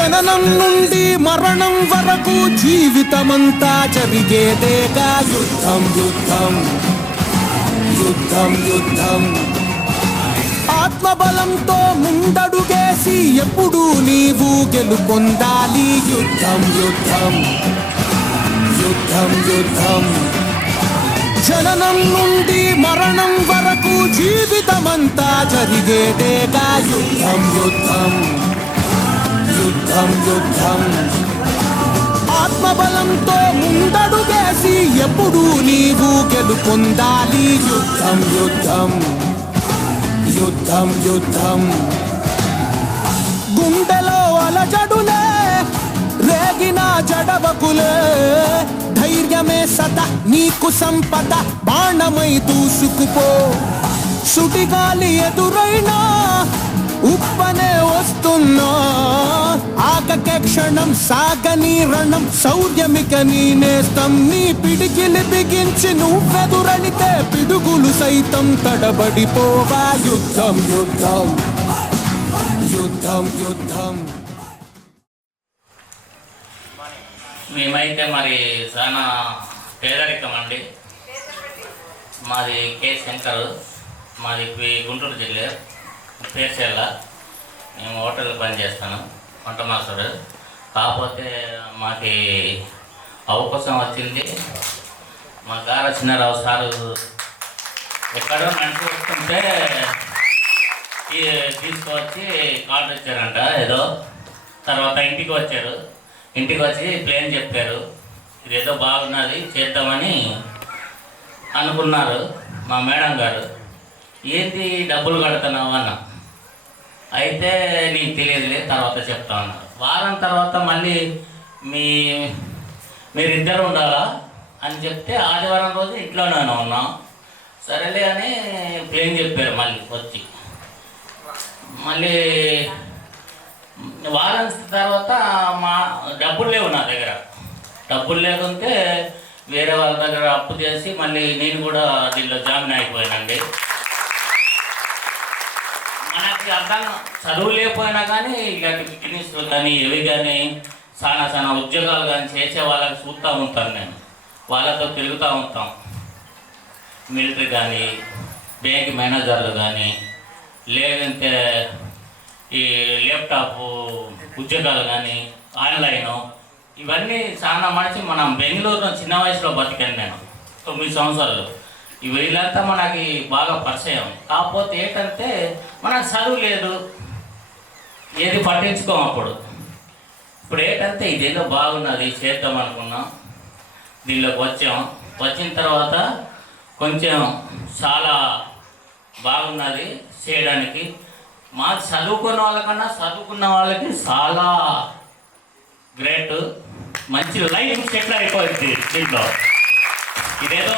జననం నుండి మరణం వరకు జీవితమంతా జరిగేదేగా యుద్ధం యుద్ధం యుద్ధం యుద్ధం. ఆత్మబలంతో ముందడుగేసి ఎప్పుడు నీవు గెలుపొందాలి. యుద్ధం యుద్ధం యుద్ధం యుద్ధం. జననం నుండి మరణం వరకు జీవితమంతా జరిగేదేగా యుద్ధం యుద్ధం యుద్ధం యుద్ధం. ఆత్మబలంతో ముందడుగేసి ఎప్పుడు నీవు గెలుపొందాలి. యుద్ధం యుద్ధం యుద్ధం యుద్ధం. గుండెలో అలజడులే రేగిన జడవకులే, ధైర్యమే సత నీకు సంపద, బాణమై దూసుకుపో. సుడిగాలి ఎదురైనా ఉప్పనే వస్తున్నా, ఆగకే క్షణం సాగని రణం, శౌర్యమిక నీ నేస్తం. నీ పిడికిలి బిగించి నువ్వెదురనితే పిడుగులు సైతం తడబడిపోవా. యుద్ధం యుద్ధం యుద్ధం యుద్ధం. మేమైతే మరి చాలా పేదరికం అండి. మాది కే శంకర్, మాది గుంటూరు జిల్లా పేర్చేళ్ళ. మేము హోటల్లో పనిచేస్తాను, వంట మాస్టర్. కాకపోతే మాకు అవకాశం వచ్చింది. మా గార చిన్నారావు సారు ఎక్కడో నడిచి వస్తుంటే తీసుకువచ్చి కార్డు ఇచ్చారంట ఏదో. తర్వాత ఇంటికి వచ్చారు, ఇంటికి వచ్చి ప్లేన్ చెప్పారు, ఇదేదో బాగున్నది చేద్దామని అనుకున్నారు. మా మేడం గారు ఏంటి డబ్బులు కడుతున్నావు అన్న. అయితే నీకు తెలియదులే తర్వాత చెప్తా ఉన్నారు. వారం తర్వాత మళ్ళీ మీరిద్దరు ఉండాలా అని చెప్తే ఆదివారం రోజు ఇంట్లోనే ఉన్నాం. సరేలే అని ప్లేన్ చెప్పారు. మళ్ళీ వచ్చి మళ్ళీ వారం తర్వాత మా డబ్బులు లేవు నా దగ్గర. డబ్బులు లేకుంటే వేరే వాళ్ళ దగ్గర అప్పు చేసి మళ్ళీ నేను కూడా దీనిలో జాయిన్ అయిపోయానండి. మనకి అర్థం చదువు లేకపోయినా కానీ ఇలాంటి బిజినెస్లు కానీ ఇవి కానీ చాలా ఉద్యోగాలు కానీ చేసే వాళ్ళకి చూస్తూ ఉంటాను నేను. వాళ్ళతో తిరుగుతూ ఉంటాం. మిలిటరీ కానీ, బ్యాంక్ మేనేజర్లు కానీ, లేదంటే ఈ ల్యాప్టాప్ ఉద్యోగాలు కానీ, ఆన్లైను, ఇవన్నీ చాలా మనిషి. మనం బెంగళూరులో చిన్న వయసులో బతికాను నేను, 9 సంవత్సరాలు. వీళ్ళంతా మనకి బాగా పరిచయం. కాకపోతే ఏంటంటే మనకు చదువు లేదు, ఏది పట్టించుకోం అప్పుడు. ఇప్పుడు ఏంటంటే ఇదేదో బాగున్నది చేద్దాం అనుకున్నాం, దీనిలోకి వచ్చాం. వచ్చిన తర్వాత కొంచెం చాలా బాగున్నది చేయడానికి. మాకు చదువుకున్న వాళ్ళకన్నా చదువుకున్న వాళ్ళకి చాలా గ్రేట్, మంచి లైఫ్ సెటిల్ అయిపోయింది దీంట్లో. ఇదేదో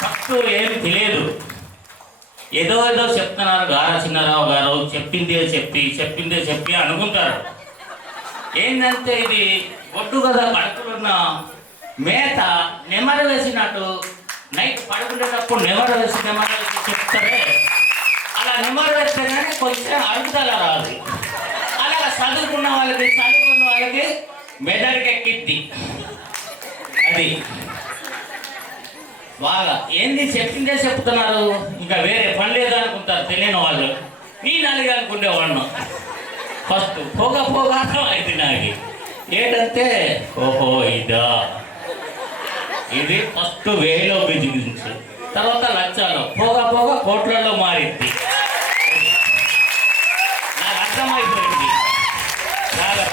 ఫస్ట్ ఏమి తెలియదు, ఏదో చెప్తున్నారు. గారా చిన్నారావు గారు చెప్పిందే చెప్పి అనుకుంటారు. ఏంటంటే ఇది ఒడ్డు కదా కడుపులున్న మేత నెమరు వేసినట్టు నైట్ పడుకునేటప్పుడు నెమరు వేసి చెప్తారే, అలా నెమరు వేస్తే కానీ కొంచెం అరుగుదల రాదు. అలా చదువుకున్న వాళ్ళకి మెదడుకి ఎక్కిద్ది. అది బాగా ఏంది చెప్పిందే చెప్తున్నారు, ఇంకా వేరే పని లేదు అనుకుంటారు తెలియని వాళ్ళు. నేను అలాగే అనుకునేవాడిను ఫస్ట్. పోగా అర్థమైంది నాకు ఏంటంటే ఓహో ఇదా, ఇది ఫస్ట్ వేలో బిజినెస్, తర్వాత లక్షలు, పోగా కోట్లలో మారింది. నాకు అర్థమైపోయింది బాగా.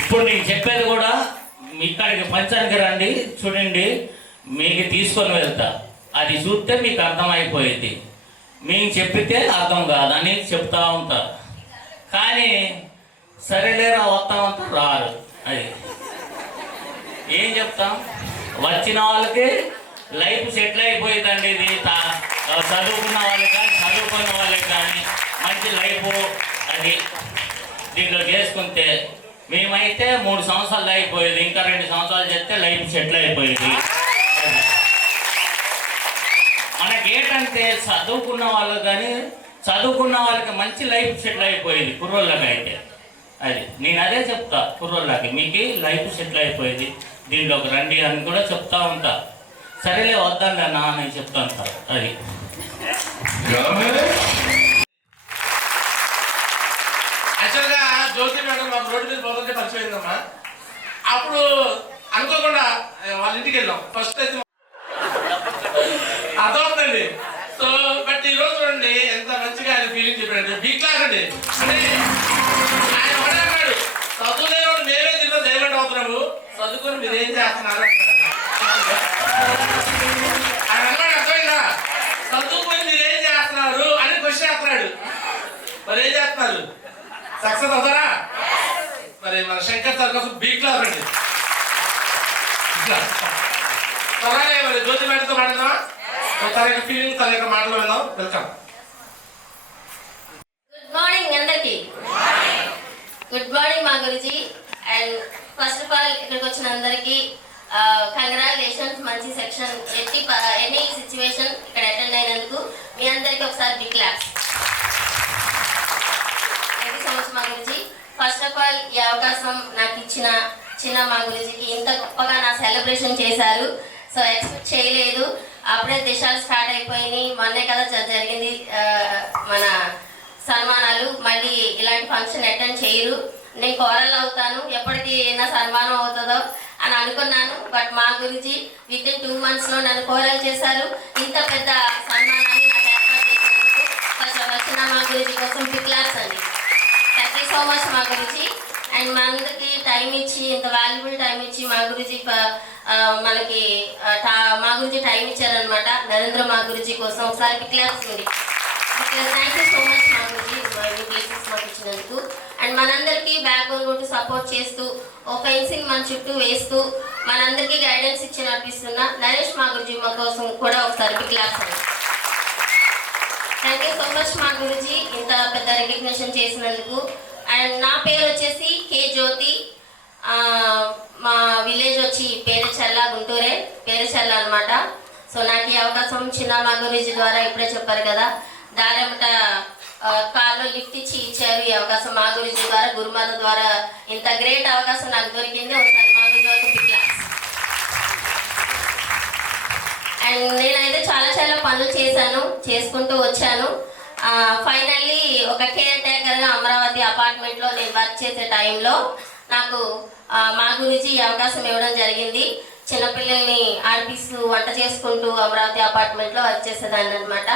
ఇప్పుడు నేను చెప్పేది కూడా ఇక్కడికి పంచానికి రండి, చూడండి, మీకు తీసుకొని వెళ్తా. అది చూస్తే మీకు అర్థమైపోయింది. మీకు చెప్పితే అర్థం కాదని చెప్తా ఉంటారు. కానీ సరేలేరా వస్తామంతా రారు. అది ఏం చెప్తాం, వచ్చిన వాళ్ళకి లైఫ్ సెటిల్ అయిపోయిందండి. ఇది చదువుకున్న వాళ్ళకి కానీ చదువుకున్న వాళ్ళకి కానీ మంచి లైఫ్ అది దీంట్లో చేసుకుంటే. మేమైతే 3 సంవత్సరాలు అయిపోయేది, ఇంకా 2 సంవత్సరాలు చేస్తే లైఫ్ సెటిల్ అయిపోయేది. మనకేంటంటే చదువుకున్న వాళ్ళకి కానీ చదువుకున్న వాళ్ళకి మంచి లైఫ్ సెటిల్ అయిపోయేది కుర్రోళ్ళకి అయితే. అది నేను అదే చెప్తా కుర్రోళ్ళకి, మీకు లైఫ్ సెటిల్ అయిపోయేది దీంట్లోకి రండి అని కూడా చెప్తా ఉంటా. సరేలే వద్దాంలే అన్నా అని చెప్తాను సార్. అది యాక్చువల్గా జ్యోతి మేడం మాకు రోడ్డు మీద పోతుంటే పరిచయం అయిందమ్మా. అప్పుడు అనుకోకుండా వాళ్ళ ఇంటికి వెళ్ళాం. ఫస్ట్ అయితే అర్థమవుతుందండి. సో బట్ ఈ రోజు చూడండి ఎంత మంచిగా ఆయన ఫీలింగ్ చెప్పాడు. బీ క్లాస్ అండి. అంటే ఆయన ఒకటే అన్నాడు, చదువులే వాళ్ళు మేమే దీంట్లో డైవర్ట్ అవుతున్నాము, చదువుకొని మీరు ఏం చేస్తున్నారు ఆయన అన్నాడు. అర్థమైందా? చదువుకొని మీరు ఏం చేస్తున్నారు అని క్వశ్చన్ చేస్తున్నాడు. మరి ఏం చేస్తున్నారు? సక్సెస్ అవుతారా? మరి మన శంకర్ సార్ కోసం బీ క్లాస్ అండి. అలాగే మరి జ్యోతి మేడంతో మాట్లాడదాం. తన యొక్క ఫీలింగ్, తన యొక్క మాటలు విందాం. వెల్కమ్. గుడ్ మార్నింగ్ అందరికి. గుడ్ మార్నింగ్ మా గురుజీ. అండ్ ఫస్ట్ ఆఫ్ ఆల్ ఇక్కడికి వచ్చిన అందరికి కంగ్రాచులేషన్స్. మంచి సెక్షన్, ఎనీ సిచ్యువేషన్ ఇక్కడ అటెండ్ అయినందుకు మీ అందరికి ఒకసారి big claps. Thank you so much మా గురుజీ. ఫస్ట్ ఆఫ్ ఆల్ ఈ అవకాశం నాకు ఇచ్చిన చిన్న మా గురుజీకి, ఇంత గొప్పగా నా సెలబ్రేషన్ చేశారు. సో ఎక్స్పెక్ట్ చేయలేదు. అప్పుడే దేశాలు స్టార్ట్ అయిపోయినాయి. మొన్నే కదా జరిగింది మన సన్మానాలు. మళ్ళీ ఇలాంటి ఫంక్షన్ అటెండ్ చేయరు. నేను కోరల్ అవుతాను, ఎప్పటికీ నా సన్మానం అవుతుందో అని అనుకున్నాను. బట్ మా గురించి విత్ ఇన్ 2 monthsలో నన్ను కోరల్ చేశారు. ఇంత పెద్ద సన్మానాన్ని నాకు ఏర్పాటు చేసినందుకు ఫస్ట్ వచ్చిన మా గురించి కోసం బిగ్ క్లాప్స్ అండి. థ్యాంక్ యూ సో మచ్ మా గురించి. అండ్ మనందరికి టైం ఇచ్చి, ఇంత వాల్యుబుల్ టైం ఇచ్చి మా గురించి మనకి మా గురించి టైం ఇచ్చారనమాట. నరేంద్ర మా గురించి కోసం ఒకసారి బిగ్ క్లాప్స్ ఉంది. థ్యాంక్ యూ సో మచ్ మా గురించి మీ ప్లేసెస్ మాకు ఇచ్చినందుకు. అండ్ మనందరికీ బ్యాక్ బోన్ కొట్టి సపోర్ట్ చేస్తూ, ఓ ఫెన్సింగ్ మన చుట్టూ వేస్తూ మనందరికీ గైడెన్స్ ఇచ్చి నడిపిస్తున్న నరేష్ మా గురించి మా కోసం కూడా ఒకసారి బిగ్ క్లాప్స్ అండి. థ్యాంక్ యూ సో మచ్ మా గురించి ఇంత పెద్ద రికగ్నిషన్ చేసినందుకు. అండ్ నా పేరు వచ్చేసి కే జ్యోతి. మా విలేజ్ వచ్చి పేరుచెల్ల, గుంటూరే పేరుచెల్ల అనమాట. సో నాకు ఈ అవకాశం చిన్న మా గురించి ద్వారా ఇప్పుడే చెప్పారు కదా, దారెమట కార్లో లిఫ్ట్ ఇచ్చారు. ఈ అవకాశం మా గురించి ద్వారా, గురుమాత ద్వారా ఇంత గ్రేట్ అవకాశం నాకు దొరికింది. ఒకసారి మా గురించి బిగ్ క్లాస్. అండ్ నేనైతే చాలా పనులు చేశాను, చేసుకుంటూ వచ్చాను. ఫైనల్లీ ఒక కేర్ టేకర్గా అమరావతి అపార్ట్మెంట్లో నేను వర్క్ చేసే టైంలో నాకు మా గురించి ఈ అవకాశం ఇవ్వడం జరిగింది. చిన్నపిల్లల్ని ఆడిపిస్తూ వంట చేసుకుంటూ అమరావతి అపార్ట్మెంట్లో వర్క్ చేసేదాన్ని అనమాట.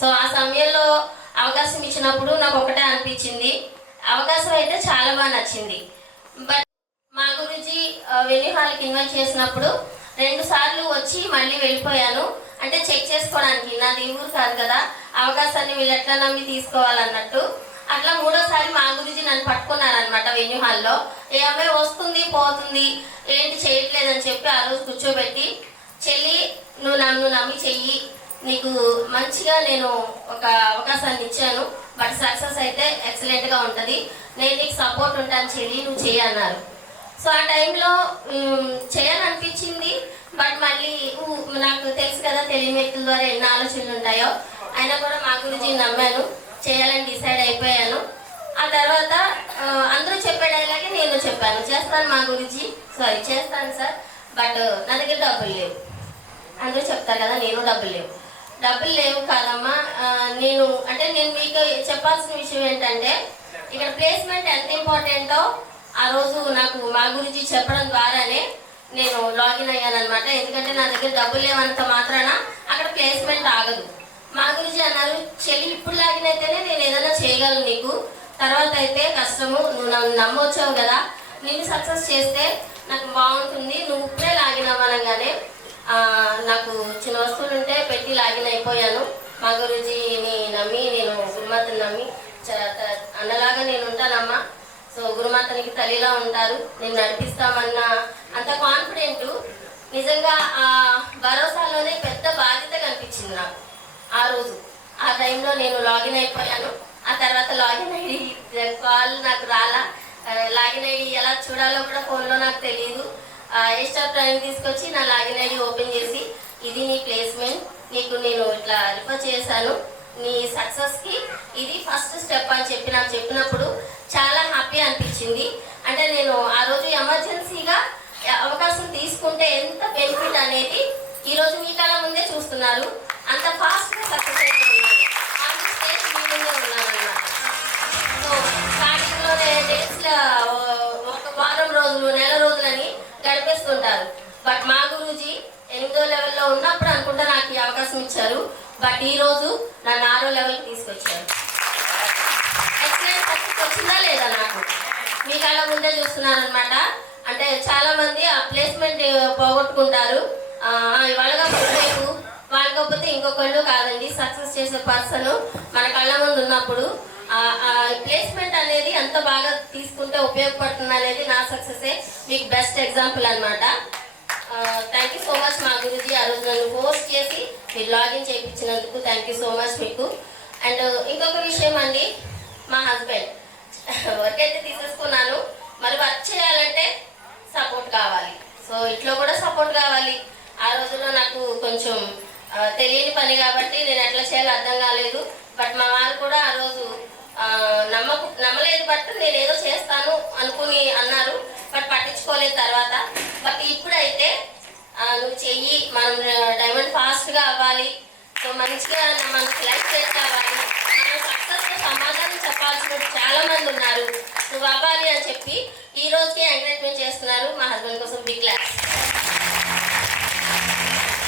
సో ఆ సమయంలో అవకాశం ఇచ్చినప్పుడు నాకు ఒకటే అనిపించింది, అవకాశం అయితే చాలా బాగా నచ్చింది. బట్ మా గురించి వెన్యూ హాల్కి ఇన్వైట్ చేసినప్పుడు 2 సార్లు వచ్చి మళ్ళీ వెళ్ళిపోయాను. అంటే చెక్ చేసుకోవడానికి, నాది ఊరు కాదు కదా, అవకాశాన్ని వీళ్ళు ఎట్లా నమ్మి తీసుకోవాలన్నట్టు. అట్లా 3వసారి మా గురించి నన్ను పట్టుకున్నారనమాట వెన్యూ హాల్లో. ఏ అమ్మాయి వస్తుంది పోతుంది, ఏంటి చేయట్లేదని చెప్పి ఆ రోజు కూర్చోబెట్టి, చెల్లి నువ్వు నన్ను నమ్మి చెయ్యి, నీకు మంచిగా నేను ఒక అవకాశాన్ని ఇచ్చాను, బట్ సక్సెస్ అయితే ఎక్సలెంట్గా ఉంటుంది, నేను నీకు సపోర్ట్ ఉంటాను చెల్లి, నువ్వు చెయ్యి అన్నారు. సో ఆ టైంలో చేయాలనిపించింది. బట్ మళ్ళీ నాకు తెలుసు కదా తెలియని వ్యక్తుల ద్వారా ఎన్ని ఆలోచనలు ఉంటాయో, అయినా కూడా మా గురించి నమ్మాను, చేయాలని డిసైడ్ అయిపోయాను. ఆ తర్వాత అందరూ చెప్పే డైలాగే నేను చెప్పాను, చేస్తాను మా గురించి, సారీ చేస్తాను సార్, బట్ నా దగ్గర డబ్బులు లేవు. అందరూ చెప్తారు కదా, నేను డబ్బులు లేవు కాదమ్మా. నేను మీకు చెప్పాల్సిన విషయం ఏంటంటే, ఇక్కడ ప్లేస్మెంట్ ఎంత ఇంపార్టెంటో ఆ రోజు నాకు మా గురించి చెప్పడం ద్వారానే నేను లాగిన్ అయ్యాను అనమాట. ఎందుకంటే నా దగ్గర డబ్బులు లేవన్నంత మాత్రాన అక్కడ ప్లేస్మెంట్ ఆగదు. మా గురించి అన్నారు, చెల్లి ఇప్పుడు లాగిన్ అయితేనే నేను ఏదైనా చేయగలను, నీకు తర్వాత అయితే కష్టము, నువ్వు నన్ను నమ్మొచ్చావు కదా, నేను సక్సెస్ చేస్తే నాకు బాగుంటుంది, నువ్వు ఇప్పుడే లాగిన్ అవ్వనగానే నాకు చిన్న వస్తువులు ఉంటే పెట్టి లాగిన్ అయిపోయాను. మా గురుజీని నమ్మి, నేను గురుమాతని నమ్మి అన్నలాగా నేను ఉంటానమ్మా. సో గురుమాతనికి తల్లిలా ఉంటారు, నేను నడిపిస్తామన్న అంత కాన్ఫిడెంట్. నిజంగా ఆ భరోసాలోనే పెద్ద బాధ్యత కనిపించింది నాకు ఆ రోజు. ఆ టైంలో నేను లాగిన్ అయిపోయాను. ఆ తర్వాత లాగిన్ ఐడి కాల్ నాకు రాలా, లాగిన్ ఐడి ఎలా చూడాలో కూడా ఫోన్లో నాకు తెలియదు. స్టాఫ్ ట్రైనింగ్ తీసుకొచ్చి నా లాగిన్ ఐడి ఓపెన్ చేసి, ఇది నీ ప్లేస్మెంట్, నీకు నేను ఇట్లా రిఫర్ చేశాను, నీ సక్సెస్కి ఇది ఫస్ట్ స్టెప్ అని చెప్పినప్పుడు చాలా హ్యాపీ అనిపించింది. అంటే నేను ఆ రోజు ఎమర్జెన్సీగా అవకాశం తీసుకుంటే ఎంత బెనిఫిట్ అనేది ఈరోజు మీ కళ్ళ ముందే చూస్తున్నారు. అంత ఫాస్ట్గా సక్సెస్ అయిపోతున్నాను. ఆన్ స్టేజ్ మీ ముందే ఉన్నాను అన్నమాట. సో స్టార్టింగ్లోనే డేట్స్లో ఒక వారం రోజులు, నెల రోజులని గడిపేస్తుంటారు. బట్ మా గురూజీ 8వ లెవెల్లో ఉన్నప్పుడు అనుకుంటా నాకు ఈ అవకాశం ఇచ్చారు. బట్ ఈరోజు నన్ను 6వ లెవెల్కి తీసుకొచ్చారు. ఎక్సలెంట్ సక్సెస్ వచ్చిందా లేదా నాకు మీ కళ్ళ ముందే చూస్తున్నారనమాట. అంటే చాలామంది ఆ ప్లేస్మెంట్ పోగొట్టుకుంటారు. ఇవాళ కాకపోతే రేపు, వాళ్ళు కాకపోతే ఇంకొకళ్ళు కాదండి. సక్సెస్ చేసే పర్సన్ మన కళ్ళ ముందు ఉన్నప్పుడు ప్లేస్మెంట్ అనేది ఎంత బాగా తీసుకుంటే ఉపయోగపడుతుంది అనేది నా సక్సెసే మీకు బెస్ట్ ఎగ్జాంపుల్ అనమాట. థ్యాంక్ యూ సో మచ్ మా గురూజీ. ఆ రోజు నన్ను పోస్ట్ చేసి మీరు లాగిన్ చేయించినందుకు థ్యాంక్ యూ సో మచ్ మీకు. అండ్ ఇంకొక విషయం అండి, మా హస్బెండ్ వర్క్ అయితే తీసేసుకున్నాను, మరి వర్క్ చేయాలంటే సపోర్ట్ కావాలి. సో ఇంట్లో కూడా సపోర్ట్ కావాలి. ఆ రోజుల్లో నాకు కొంచెం తెలియని పని కాబట్టి నేను ఎట్లా చేయాలో అర్థం కాలేదు. బట్ మా వారు కూడా ఆ రోజు నమ్మలేదు. బట్ నేను ఏదో చేస్తాను అనుకుని అన్నారు. బట్ పట్టించుకోలేదు తర్వాత. బట్ ఇప్పుడైతే నువ్వు చెయ్యి, మనం డైమండ్ ఫాస్ట్గా అవ్వాలి, సో మంచిగా మనకి లైఫ్ సెట్ అవ్వాలి, మనం సక్సెస్గా సమాధానం చెప్పాల్సిన చాలా మంది ఉన్నారు, నువ్వు అవ్వాలి అని చెప్పి ఈ రోజుకి ఎంకరేజ్మెంట్ చేస్తున్నారు. మా హస్బెండ్ కోసం బిగ్ క్లాస్.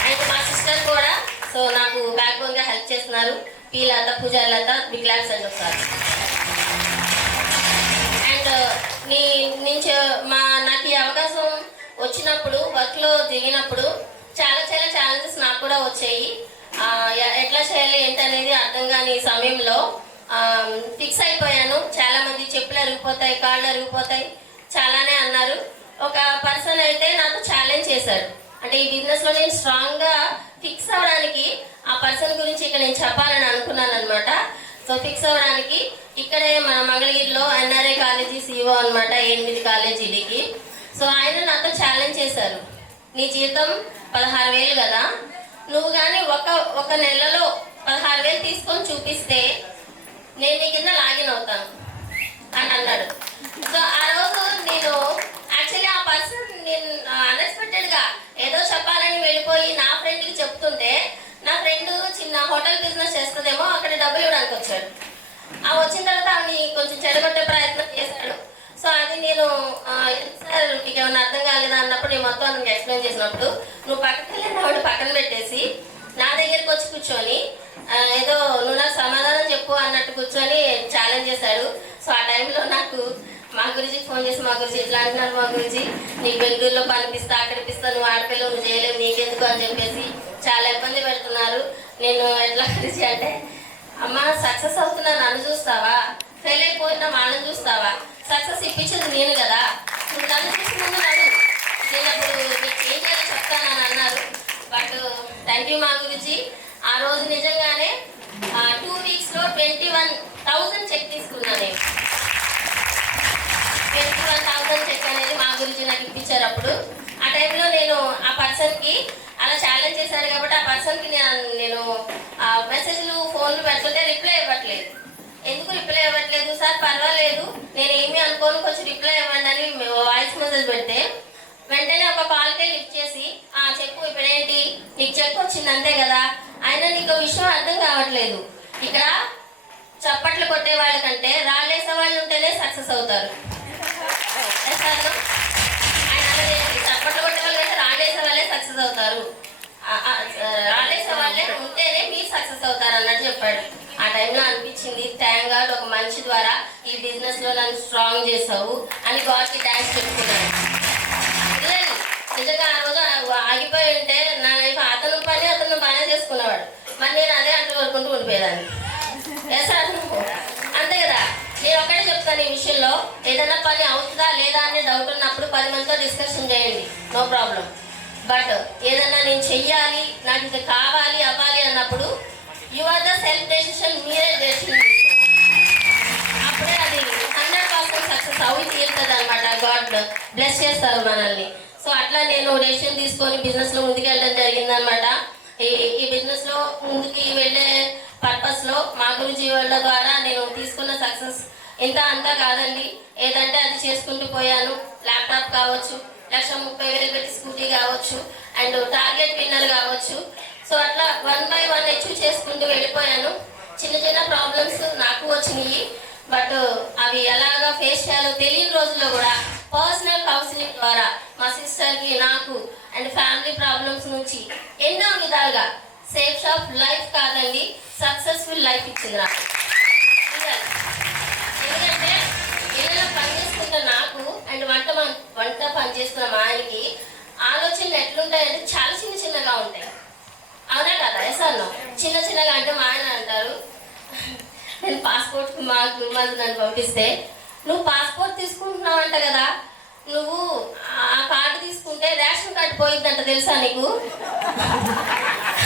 అండ్ మా సిస్టర్ కూడా సో నాకు బ్యాక్ బోన్గా హెల్ప్ చేస్తున్నారు. పీలత, పూజాలత, బిగ్ క్లాస్ అండ్ ఒకసారి. అండ్ నాకు ఈ అవకాశం వచ్చినప్పుడు, వర్క్లో దిగినప్పుడు చాలా ఛాలెంజెస్ నాకు కూడా వచ్చాయి. ఎట్లా చేయాలి ఏంటనేది అర్థం కాని సమయంలో ఫిక్స్ అయిపోయాను. చాలామంది చెప్పులు అరిగిపోతాయి, కాళ్ళు అరిగిపోతాయి చాలానే అన్నారు. ఒక పర్సన్ అయితే నాకు ఛాలెంజ్ చేశాడు. అంటే ఈ బిజినెస్లో నేను స్ట్రాంగ్గా ఫిక్స్ అవ్వడానికి ఆ పర్సన్ గురించి ఇక్కడ నేను చెప్పాలని అనుకున్నాను అనమాట. సో ఫిక్స్ అవ్వడానికి ఇక్కడే మన మంగళగిరిలో ఎన్ఆర్ఐ కాలేజీ CEO అనమాట, 8 కాలేజీలకి. సో ఆయన నాతో ఛాలెంజ్ చేశారు, నీ జీతం 16,000 కదా, నువ్వు కానీ ఒక నెలలో 16,000 తీసుకొని చూపిస్తే నేను నీ కింద లాగిన్ అవుతాను అని అన్నాడు. సో ఆ రోజు నేను యాక్చువల్లీ ఆ పర్సన్ నేను అన్ఎక్స్పెక్టెడ్గా ఏదో చెప్పాలని వెళ్ళిపోయి నా ఫ్రెండ్కి చెప్తుంటే, నా ఫ్రెండ్ చిన్న హోటల్ బిజినెస్ చేస్తుందేమో, అక్కడ డబ్బులు ఇవ్వడానికి వచ్చాడు. వచ్చిన తర్వాత ఆమె కొంచెం చెడగొట్టే ప్రయత్నం చేశాడు. సో అది నేను సార్ నీకు ఏమైనా అర్థం కాలేదా అన్నప్పుడు నేను మొత్తం అతనికి ఎక్స్ప్లెయిన్ చేసినప్పుడు, నువ్వు పక్కకి వెళ్ళిన వాడు పక్కన పెట్టేసి నా దగ్గరికి వచ్చి కూర్చొని ఏదో నువ్వు నాకు సమాధానం చెప్పు అన్నట్టు కూర్చొని ఛాలెంజ్ చేశాడు. సో ఆ టైంలో నాకు మా గురించి ఫోన్ చేసి, మా గురించి ఇట్లా అంటున్నారు, మా గురించి నీకు బెంగళూరులో పనిపిస్తా, అక్కడిపిస్తా, నువ్వు ఆడపిల్లలు నువ్వు చేయలేవు, నీకెందుకు అని చెప్పేసి చాలా ఇబ్బంది పెడుతున్నారు. నేను ఎట్లా గురించి అంటే, అమ్మ సక్సెస్ అవుతున్నా నన్ను చూస్తావా, ఫెయిల్ అయిపోయినా వాళ్ళని చూస్తావా, సక్సెస్ ఇప్పించింది నేను కదా, నువ్వు నన్ను చూసి ముందు నడు, నేను అప్పుడు నీకు ఏం చేయాలో చెప్తానని అన్నారు. బట్ థ్యాంక్ యూ మా గురించి. ఆ రోజు నిజంగానే 2 వీక్స్లో 21,000 చెక్ తీసుకున్నాను నేను. 21,000 చెక్ అనేది మా గురించి నాకు ఇప్పించారు. అప్పుడు ఆ టైంలో నేను ఆ పర్సన్కి అలా ఛాలెంజ్ చేశారు కాబట్టి ఆ పర్సన్కి నేను మెసేజ్లు, ఫోన్లు పెడుతుంటే రిప్లై ఇవ్వట్లేదు. ఎందుకు రిప్లై ఇవ్వట్లేదు సార్, పర్వాలేదు నేను ఏమీ అనుకోను, కొంచెం రిప్లై ఇవ్వండి అని వాయిస్ మెసేజ్ పెడితే వెంటనే ఒక కాల్కే లిఫ్ట్ చేసి చెప్పు ఇప్పుడేంటి, నీకు చెక్ వచ్చింది అంతే కదా. అయినా నీకు విషయం అర్థం కావట్లేదు, ఇక్కడ చప్పట్లు కొట్టే వాళ్ళకంటే రాళ్ళేసే వాళ్ళు ఉంటేనే సక్సెస్ అవుతారు. ఆయన అలా చప్పట్లు కొట్టే వాళ్ళు కంటే రాళ్ళేసే వాళ్ళే సక్సెస్ అవుతారు, రాళ్ళేసే వాళ్ళే ఉంటేనే మీరు సక్సెస్ అవుతారు అన్నట్టు చెప్పాడు. ఆ టైంలో అనిపించింది, థ్యాంక్ గాడ్ ఒక మనిషి ద్వారా ఈ బిజినెస్లో నన్ను స్ట్రాంగ్ చేసావు అని గాడ్కి థ్యాంక్స్ చెప్పుకున్నాను. నిజంగా ఆ రోజు ఆగిపోయి ఉంటే నా లైఫ్ అతను బాగానే చేసుకునేవాడు, మరి నేను అదే అంటూ వరుకుంటూ ఉండిపోయేదాన్ని. సార్ అంతే కదా. నేను ఒక్కడే చెప్తాను, ఈ విషయంలో ఏదైనా పని అవుతుందా లేదా అనే డౌట్ ఉన్నప్పుడు 10 మందితో డిస్కషన్ చేయండి, నో ప్రాబ్లం. బట్ ఏదైనా నేను చెయ్యాలి, నాకు ఇది కావాలి, అవ్వాలి అన్నప్పుడు you are the self decision, మీరే డెసిషన్ తీసుకోండి. అప్పుడే అది 100% సక్సెస్ అవి తీరుతుంది అనమాట. గాడ్ బ్లెస్ చేస్తారు మనల్ని. సో అట్లా నేను డెసిషన్ తీసుకొని బిజినెస్లో ముందుకు వెళ్ళడం జరిగిందనమాట. ఈ బిజినెస్లో ముందుకు వెళ్ళే పర్పస్లో మా గురుజీ వాళ్ళ ద్వారా నేను తీసుకున్న సక్సెస్ ఇంత అంతా కాదండి. ఏదంటే అది చేసుకుంటూ పోయాను. ల్యాప్టాప్ కావచ్చు, 1,30,000 పెట్టి స్కూటీ కావచ్చు, అండ్ టార్గెట్ విన్నర్ కావచ్చు. సో అట్లా 1 by 1 అచీవ్ చేసుకుంటూ వెళ్ళిపోయాను. చిన్న చిన్న ప్రాబ్లమ్స్ నాకు వచ్చినాయి, బట్ అవి ఎలాగా ఫేస్ చేయాలో తెలియని రోజుల్లో కూడా పర్సనల్ కౌన్సిలింగ్ ద్వారా మా సిస్టర్కి, నాకు అండ్ ఫ్యామిలీ ప్రాబ్లమ్స్ నుంచి ఎన్నో విధాలుగా సేఫ్ ఆఫ్ లైఫ్ కాదండి, సక్సెస్ఫుల్ లైఫ్ ఇచ్చింది నాకు. ఎందుకంటే ఇళ్ళలో పనిచేస్తున్న నాకు అండ్ వంట పనిచేస్తున్న మా ఆయనకి ఆలోచనలు ఎట్లుంటాయంటే చాలా చిన్న చిన్నగా ఉంటాయి. అవునా కదా? ఎసాను చిన్న చిన్నగా అంటే మా ఆయన అంటారు, నేను పాస్పోర్ట్కి మార్కులు నన్ను పంపిస్తే, నువ్వు పాస్పోర్ట్ తీసుకుంటున్నావంట కదా, నువ్వు ఆ కార్డు తీసుకుంటే రేషన్ కార్డు పోయిద్దంట తెలుసా నీకు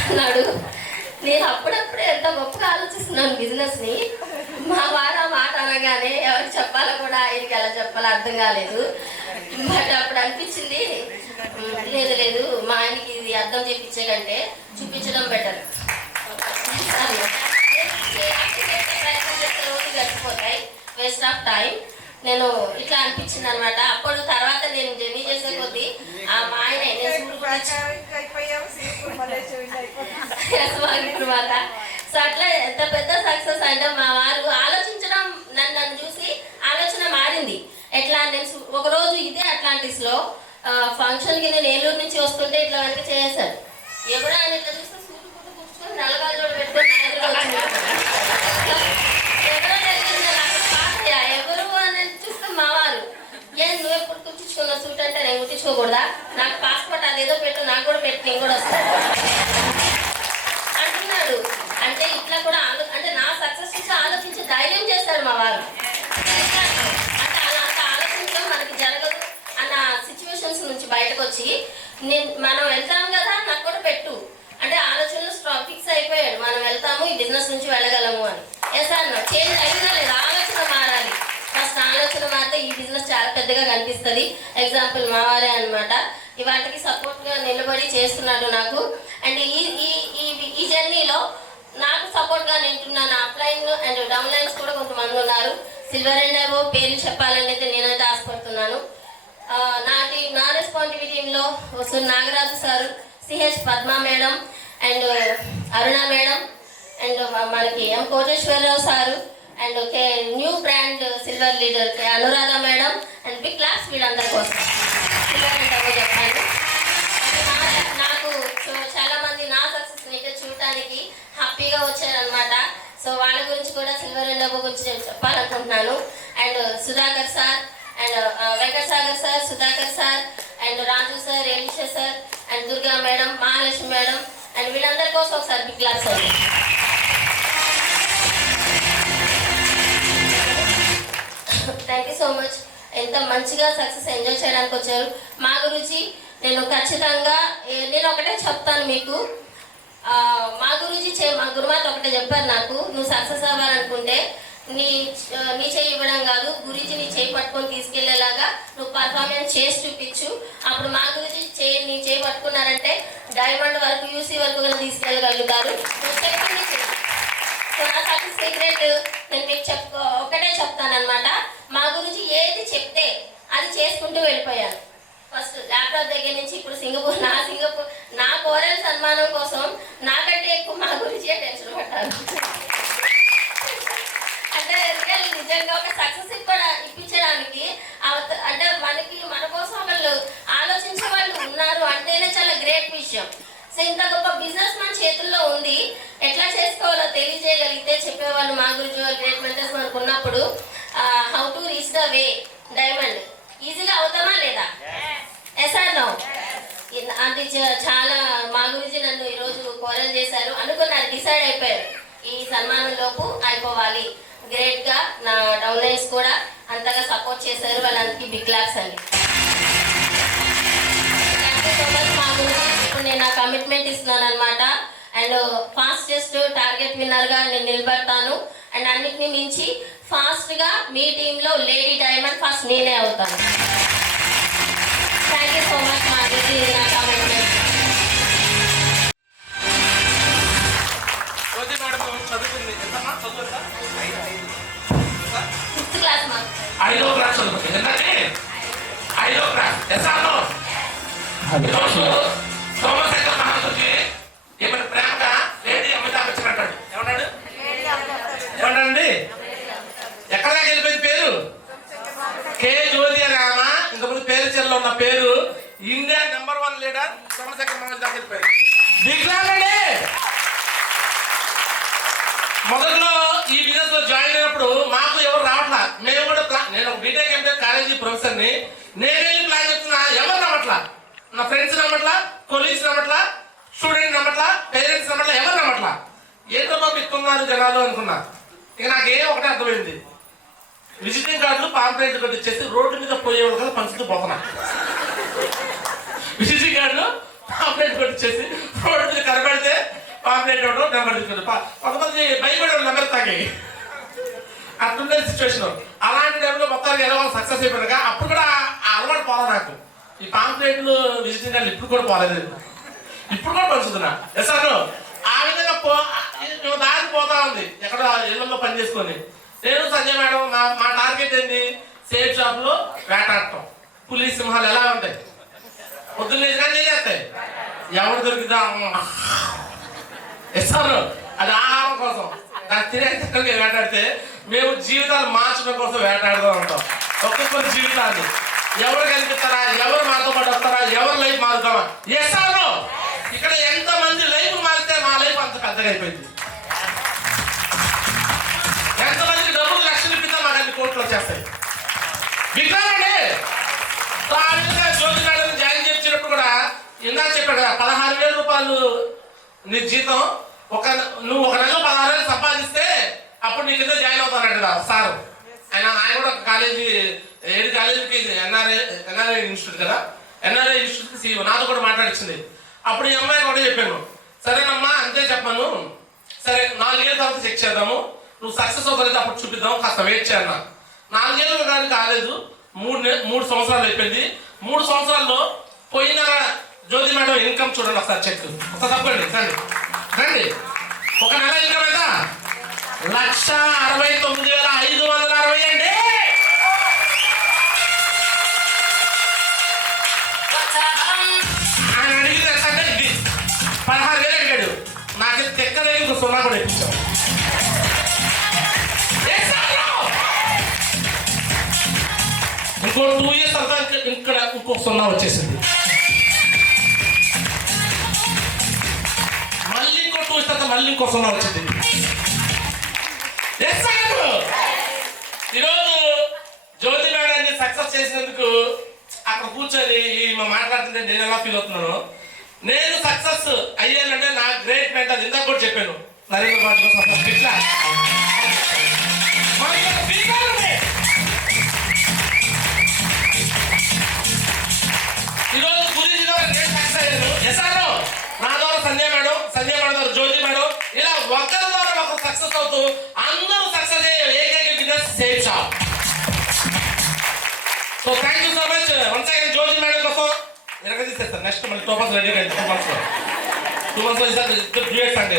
అన్నాడు. నేను అప్పుడప్పుడే ఎంత గొప్పగా ఆలోచిస్తున్నాను బిజినెస్ని. మా వారు ఆ మాట అనగానే ఎవరికి చెప్పాలో కూడా ఆయనకి ఎలా చెప్పాలో అర్థం కాలేదు. బట్ అప్పుడు అనిపించింది, లేదు లేదు మా ఆయనకి ఇది అర్థం చేయించే కంటే చూపించడం బెటర్. రోజు గడిచిపోతాయి, వేస్ట్ ఆఫ్ టైం. నేను ఇట్లా అనిపించింది అనమాట. అప్పుడు తర్వాత నేను జర్నీ చేసే కొద్దీ ఆ మా ఆయన తర్వాత సో అట్లా ఎంత పెద్ద సక్సెస్ అంటే మా వారు ఆలోచించడం, నన్ను చూసి ఆలోచన మారింది. ఎట్లా నేను ఒకరోజు ఇదే అట్లాంటిస్లో ఫంక్షన్కి నేను ఏలూరు నుంచి వస్తుంటే ఇట్లా వెనక చేశాడు. ఎవరు ఆయన ఇట్లా చూస్తే సూటు పుట్టు కూర్చుకొని నల్లగాజులు పెట్టుకొని నా ఎదురు ఎవరు అని చూస్తే మా వారు, ఏం నువ్వు ఎప్పుడు కుట్టించుకున్న సూట్ అంటే నేను కుట్టించుకోకూడదా, నాకు పాస్పోర్ట్ అదేదో పెట్టు, నాకు కూడా పెట్టి నేను కూడా వస్తాను అంటున్నాడు. అంటే ఇట్లా కూడా అంటే నా సక్సెస్ చూసి ఆలోచించి ధైర్యం చేస్తారు మా వారు. అంటే అలా అంత ఆలోచించడం మనకి జరగదు అన్న సిచ్యువేషన్స్ నుంచి బయటకు వచ్చి మనం వెళ్తాం కదా, నాకు కూడా పెట్టు అంటే ఆలోచనలు ఫిక్స్ అయిపోయాడు. మనం వెళ్తాము, ఈ బిజినెస్ నుంచి వెళ్ళగలము అని. ఎస్ అన్న చేంజ్ అయినా లేదు, ఆలోచన మారాలి. ఫస్ట్ ఆలోచన మారితే ఈ బిజినెస్ చాలా పెద్దగా కనిపిస్తుంది. ఎగ్జాంపుల్ మా వారే అనమాట. ఇవాటికి సపోర్ట్గా నిలబడి చేస్తున్నాడు నాకు. అండ్ ఈ జర్నీలో నాకు సపోర్ట్గా నింటున్న నా అప్లైన్ అండ్ డౌన్ లైన్స్ కూడా కొంతమంది ఉన్నారు. సిల్వర్ అండ్ అబో పేర్లు చెప్పాలని అయితే నేనైతే ఆశపడుతున్నాను. నా రెస్పాన్సిబిలిటీ టీంలో Nagaraju sir, CH Padma madam and Aruna madam and మనకి M Koteswararao sir and new brand silver leader Anuradha madam and big clap వీళ్ళందరి కోసం సిల్వర్ అండ్ అబో చెప్పాను. నాకు చాలా మంది నా సక్సెస్ అయితే చూడటానికి హ్యాపీగా వచ్చారనమాట. సో వాళ్ళ గురించి కూడా సిల్వర్ అండ్ అబో గురించి చెప్పాలనుకుంటున్నాను. And Sudhakar sir and Venkatasagar sir, Sudhakar sir and Raju sir, Elisha sir and Durga madam, Mahalakshmi madam and వీళ్ళందరి కోసం ఒకసారి బిగ్ క్లాస్ అండి. Thank you so much. ఎంత మంచిగా సక్సెస్ ఎంజాయ్ చేయడానికి వచ్చారు మా గురించి. నేను ఖచ్చితంగా నేను ఒకటే చెప్తాను మీకు, మా గురించి మా గురుమాత ఒకటే చెప్పారు నాకు, నువ్వు సక్సెస్ అవ్వాలనుకుంటే నీ చేయి ఇవ్వడం కాదు, గురించి నీ చేయి పట్టుకొని తీసుకెళ్లేలాగా నువ్వు పర్ఫార్మెన్స్ చేసి చూపించు. అప్పుడు మా గురించి నీ చేయి పట్టుకున్నారంటే డైమండ్ వరకు, యూసీ వరకు కూడా తీసుకెళ్ళగలుగుతారు. నువ్వు చెప్పండి. సో నా సక్సెస్ సీక్రెట్ నేను మీకు ఒకటే చెప్తానమాట. మా గురించి ఏది చెప్తే అది చేసుకుంటూ వెళ్ళిపోయాను. ఫస్ట్ ల్యాప్టాప్ దగ్గర నుంచి ఇప్పుడు సింగపూర్ నా కోరల్ సన్మానం కోసం నాకంటే ఎక్కువ మా గురించే టెన్షన్ పడ్డాను. అంటే నిజంగా ఒక సక్సెస్ ఇప్పించడానికి అంటే మన కోసం వాళ్ళు ఆలోచించే వాళ్ళు ఉన్నారు అంటేనే చాలా గ్రేట్ విషయం. సో ఇంత గొప్ప బిజినెస్ మన చేతుల్లో ఉంది, ఎట్లా చేసుకోవాలో తెలియజేయగలిగితే చెప్పేవాళ్ళు మా గురించి వాళ్ళు గ్రేట్ మెంటర్స్ మనకు ఉన్నప్పుడు how to reach the way diamond ఈజీగా అవుతామా లేదా? Yes or no? అది చాలా మా గురించి నన్ను ఈరోజు కోరల్ చేశారు. అనుకున్నారు, డిసైడ్ అయిపోయారు ఈ సన్మానం లోపు అయిపోవాలి. గ్రేట్గా నా డౌన్ లైన్స్ కూడా అంతగా సపోర్ట్ చేశారు. వాళ్ళందరికీ బిగ్ క్లాప్స్ అండి. Thank you so much. మా గురించి ఇప్పుడు నేను నా కమిట్మెంట్ ఇస్తున్నాను అనమాట. అండ్ ఫాస్టెస్ట్ టార్గెట్ విన్నర్గా నేను నిలబడతాను. అండ్ అన్నిటిని మించి ఫాస్ట్గా మీ టీంలో లేడీ డైమండ్ ఫస్ట్ నేనే అవుతాను. Thank you so much. మా గురించి నా కమిట్మెంట్. మేడం చదువు ఫిఫ్త్ క్లాస్ మాకు 5వ క్లాస్ చదువుతుంది ఎందుకంటే 5వ క్లాస్ ఎస్ఆర్లో సోమశేఖర మహారాజుకి ఏమైనా ప్రేమగా లేడీ అమితాబ్ బచ్చన్ అంటాడు. ఏమన్నాడు? ఏమన్నాడండి? ఎక్కడ దాకా వెళ్ళిపోయింది పేరు? కే జ్యోతి అని ఆమె ఇంతకుముందు పేరు చెల్లో ఉన్న పేరు ఇండియా నెంబర్ 1 లీడర్ సోమశేఖర మహారాజు దాకా వెళ్ళిపోయింది. దిగ్లాగండి. మొదట్లో ఈ బిజినెస్ లో జాయిన్ అయినప్పుడు మాకు ఎవరు రావట్లా. మేము కూడా నేను బీటెక్ ఎంటెక్ కాలేజీ ప్రొఫెసర్ని. నేనేం ప్లాన్ చెప్తున్నా, ఎవరు నమ్మట్లా. నా ఫ్రెండ్స్ నమ్మట్లా, కొలీగ్స్ నమ్మట్లా, స్టూడెంట్ నమ్మట్లా, పేరెంట్స్ నమ్మట్లా, ఎవరు నమ్మట్లా. ఏంటో ఇస్తున్నారు జనాలు అనుకున్నా. ఇక నాకేం ఒకటే అర్థమైంది, విజిటింగ్ కార్డులు పాంప్లెట్ కొట్టి ఇచ్చేసి రోడ్డు మీద పోయేవాళ్ళు కదా పంచుతూ పోతున్నా. విజిటింగ్ కార్డులు పాంప్లెట్ కొట్టి ఇచ్చేసి రోడ్డు మీద కనబడితే పాంప్లెట్ ఇవ్వడం, నెంబర్ తీసుకుంటారు. కొంతమంది భయపడే నెంబర్ తాగి అట్లుండే సిచ్యువేషన్. అలాంటి టైంలో మొత్తానికి ఎలా సక్సెస్ అయిపోయాక అప్పుడు కూడా ఆ అలవాటు పోలా నాకు. ఈ పాంప్లెట్లు విజిటింగ్ కార్డులు ఇప్పుడు కూడా పోలేదు, ఇప్పుడు కూడా పంచుతున్నా. సార్ ఆ విధంగా దారి పోతా ఉంది ఎక్కడ ఇళ్లలో పని చేసుకొని. నేను సంజయ్ మేడం మా టార్గెట్ ఏంటి, సేఫ్ షాప్ లో వేటాడటం. పులి సింహాలు ఎలా ఉంటాయి, పొద్దున్న లేచి కానీ చేస్తాయి, ఎవరు దొరికిదా ఇస్తారు. అది ఆహారం కోసం, దాన్ని తినే వేటాడితే మేము జీవితాలు మార్చడం కోసం వేటాడుతూ ఉంటాం. ఒక్కొక్కరి జీవితాన్ని ఎవరు కనిపిస్తారా, ఎవరు మాతో పాటు వస్తారా, ఎవరు లైఫ్ మారుతామా. ఎస్ఆర్ ఇక్కడ ఎంతమంది లైఫ్ మారితే మా లైఫ్ అంత పెద్దగా అయిపోయింది. ఎంతమందికి డబ్బులు లక్షలు ఇప్పితే మాకు అన్ని కోట్లు వచ్చేస్తాయి. వింటారండి. ఆ విధంగా జ్యోతి మేడం జాయిన్ చేయించినప్పుడు కూడా ఇందాక చెప్పాడు కదా, 16,000 రూపాయలు నీ జీతం, నువ్వు ఒక నెలలో 16,000 సంపాదిస్తే అప్పుడు నీ కింద జాయిన్ అవుతానంట కదా సార్. ఆయన కూడా కాలేజీ, ఏడు కాలేజీకి ఎన్ఆర్ఐ ఇన్స్టిట్యూట్ కదా, ఎన్ఆర్ఐ ఇన్స్టిట్యూట్ సీఈఓ నాతో కూడా మాట్లాడించింది. అప్పుడు ఈ అమ్మాయి కూడా చెప్పాను, సరేనమ్మా అంతే చెప్పాను, సరే 4 ఏళ్ళ తర్వాత చెక్ చేద్దాము, నువ్వు సక్సెస్ అవుతుంది అప్పుడు చూపిద్దాం, కాస్త వెయిట్ చేయన్నా. 4 ఏళ్ళు కానీ కాలేదు, 3 సంవత్సరాలు అయిపోయింది. 3 సంవత్సరాల్లో పోయిన జ్యోతి మేడం ఇన్కమ్ చూడండి ఒకసారి చెక్, ఒకసారి తప్పండి రండి. ఒక నెల ఇన్కమ్ ఎంత? 1,69,560 అండి. ఆయన అడిగింది అంటే ఇది 16,000 అడిగాడు. నాకు తెక్కలేదు, ఇంకో 0 కూడా ఇప్పించాం. ఇంకో 2 years తర్వాత ఇక్కడ ఇంకో 0 వచ్చేసింది. మళ్ళీ ఇంకో 2 years తర్వాత మళ్ళీ ఇంకో 0 వచ్చింది. ఈరోజు జ్యోతి మేడాన్ని సక్సెస్ చేసినందుకు అక్కడ కూర్చొని మాట్లాడుతుంటే నేను ఎలా ఫీల్ అవుతున్నాను. నేను సక్సెస్ అయ్యానంటే నా గ్రేట్ మెంటర్ ఇందాక కూడా చెప్పాను, నరేంద్ర మోడీ కోసం ఇట్లా ఈరోజు గురించి నేను సక్సెస్ అయ్యాను. ఎస్ఆర్ నా ద్వారా సంజయ్ మేడం ద్వారా జ్యోతి మేడం, ఇలా ఒకరి ద్వారా ఒకరు సక్సెస్ అవుతూ అందరూ సక్సెస్ అయ్యే ఏకైక business safe shop. So thank you so much once again Jyoti madam కోసం తీసేస్తాను. నెక్స్ట్ మళ్ళీ 2 months రెడీ అయింది. 2 months ఇద్దరు డ్యూయట్స్ అంటే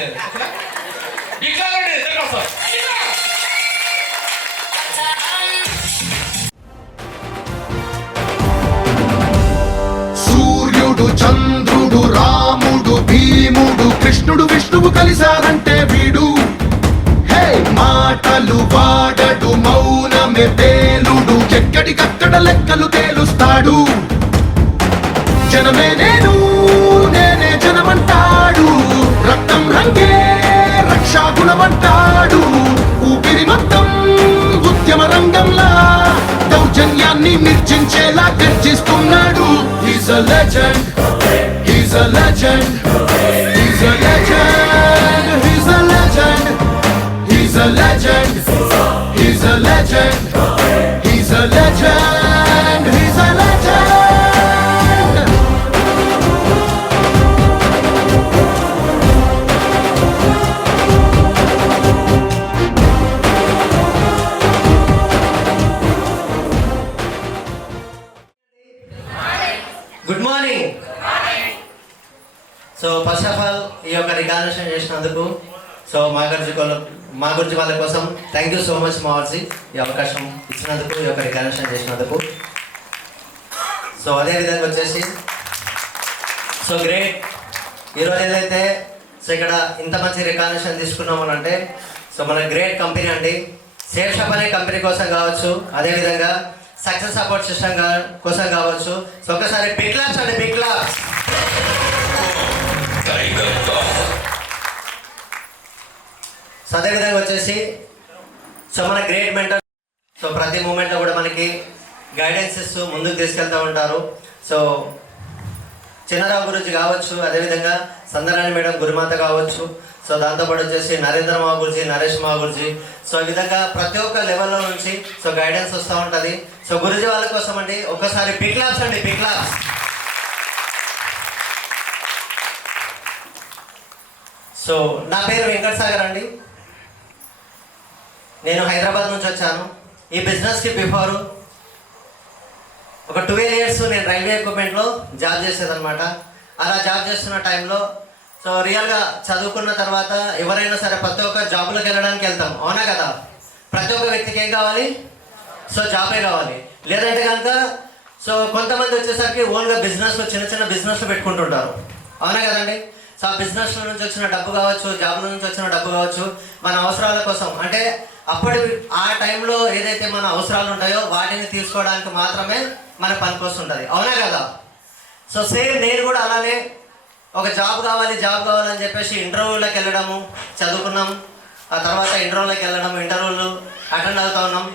ఇద్దరు కోసం. సూర్యుడు, చంద్రుడు, రాముడు, భీముడు, కృష్ణుడు, విష్ణువు కలిశారంటే వీడు. హే మాటలు వాడడు, మౌనమే పేలుడు, ఎక్కడికక్కడ లెక్కలు తేలుస్తాడు. జనమే నేనే జనమంటాడు, రక్తం రంగే రక్షాగుణమంటాడు. ఊపిరి మొత్తం ఉద్యమ రంగంలా దౌర్జన్యాన్ని నిర్జించేలా గర్జిస్తున్నాడు. He's a legend, he's a legend, he's a legend, he's a legend, he's a legend, he's a legend, he's a legend, he's a legend. Good morning. So first of all ఈ యొక్క రికార్డేషన్ చేసినందుకు సో మాగర్జీ మా గురించి వాళ్ళ కోసం thank you so much మావర్సి ఈ అవకాశం ఇచ్చినందుకు, ఈ యొక్క రికగ్నిషన్ చేసినందుకు. సో అదేవిధంగా వచ్చేసి సో గ్రేట్ ఈరోజు ఏదైతే సో ఇక్కడ ఇంత మంచి రికగ్నిషన్ తీసుకున్నామని అంటే సో మన గ్రేట్ కంపెనీ అండి. సేఫ్ షాప్ అనే కంపెనీ కోసం కావచ్చు, అదేవిధంగా సక్సెస్ సపోర్ట్ సిస్టమ్ కోసం కావచ్చు. సో ఒకసారి బిగ్ క్లాప్స్ అండి, బిగ్ క్లాప్స్. సో అదేవిధంగా వచ్చేసి సో మన గ్రేట్ మెంటర్ సో ప్రతి మూమెంట్లో కూడా మనకి గైడెన్స్ ఇస్తూ ముందుకు తీసుకెళ్తూ ఉంటారు. సో చిన్నరావు గురించి కావచ్చు, అదేవిధంగా సందరాణి మేడం గురుమాత కావచ్చు, సో దాంతోపాటు వచ్చేసి నరేంద్ర మా గురించి, నరేష్ మా గురించి, సో ఈ విధంగా ప్రతి ఒక్క లెవెల్లో నుంచి సో గైడెన్స్ వస్తూ ఉంటుంది. సో గురుజీ వాళ్ళ కోసం అండి ఒకసారి బిగ్ క్లాప్స్ అండి, బిగ్ క్లాప్స్. సో నా పేరు వెంకట సాగర్ అండి. నేను హైదరాబాద్ నుంచి వచ్చాను. ఈ బిజినెస్కి బిఫోరు ఒక 12 years నేను రైల్వే ఎక్విప్మెంట్లో జాబ్ చేసేదన్నమాట. అలా జాబ్ చేస్తున్న టైంలో సో రియల్గా చదువుకున్న తర్వాత ఎవరైనా సరే ప్రతి ఒక్క జాబ్లోకి వెళ్ళడానికి వెళ్తాం, అవునా కదా? ప్రతి ఒక్క వ్యక్తికి ఏం కావాలి? సో జాబే కావాలి. లేదంటే కనుక సో కొంతమంది వచ్చేసరికి ఓన్గా బిజినెస్లో చిన్న చిన్న బిజినెస్లు పెట్టుకుంటుంటారు, అవునా కదండి? సో ఆ బిజినెస్ల నుంచి వచ్చిన డబ్బు కావచ్చు, జాబ్ల నుంచి వచ్చిన డబ్బు కావచ్చు, మన అవసరాల కోసం అంటే అప్పటి ఆ టైంలో ఏదైతే మన అవసరాలు ఉంటాయో వాటిని తీసుకోవడానికి మాత్రమే మన పనికి వస్తుంటుంది, అవునా కదా? సో సేమ్ నేను కూడా అలానే ఒక జాబ్ కావాలని చెప్పేసి ఇంటర్వ్యూలోకి వెళ్ళడము, చదువుకున్నాం. ఆ తర్వాత ఇంటర్వ్యూలోకి వెళ్ళడం, ఇంటర్వ్యూలు అటెండ్ అవుతా ఉన్నాం.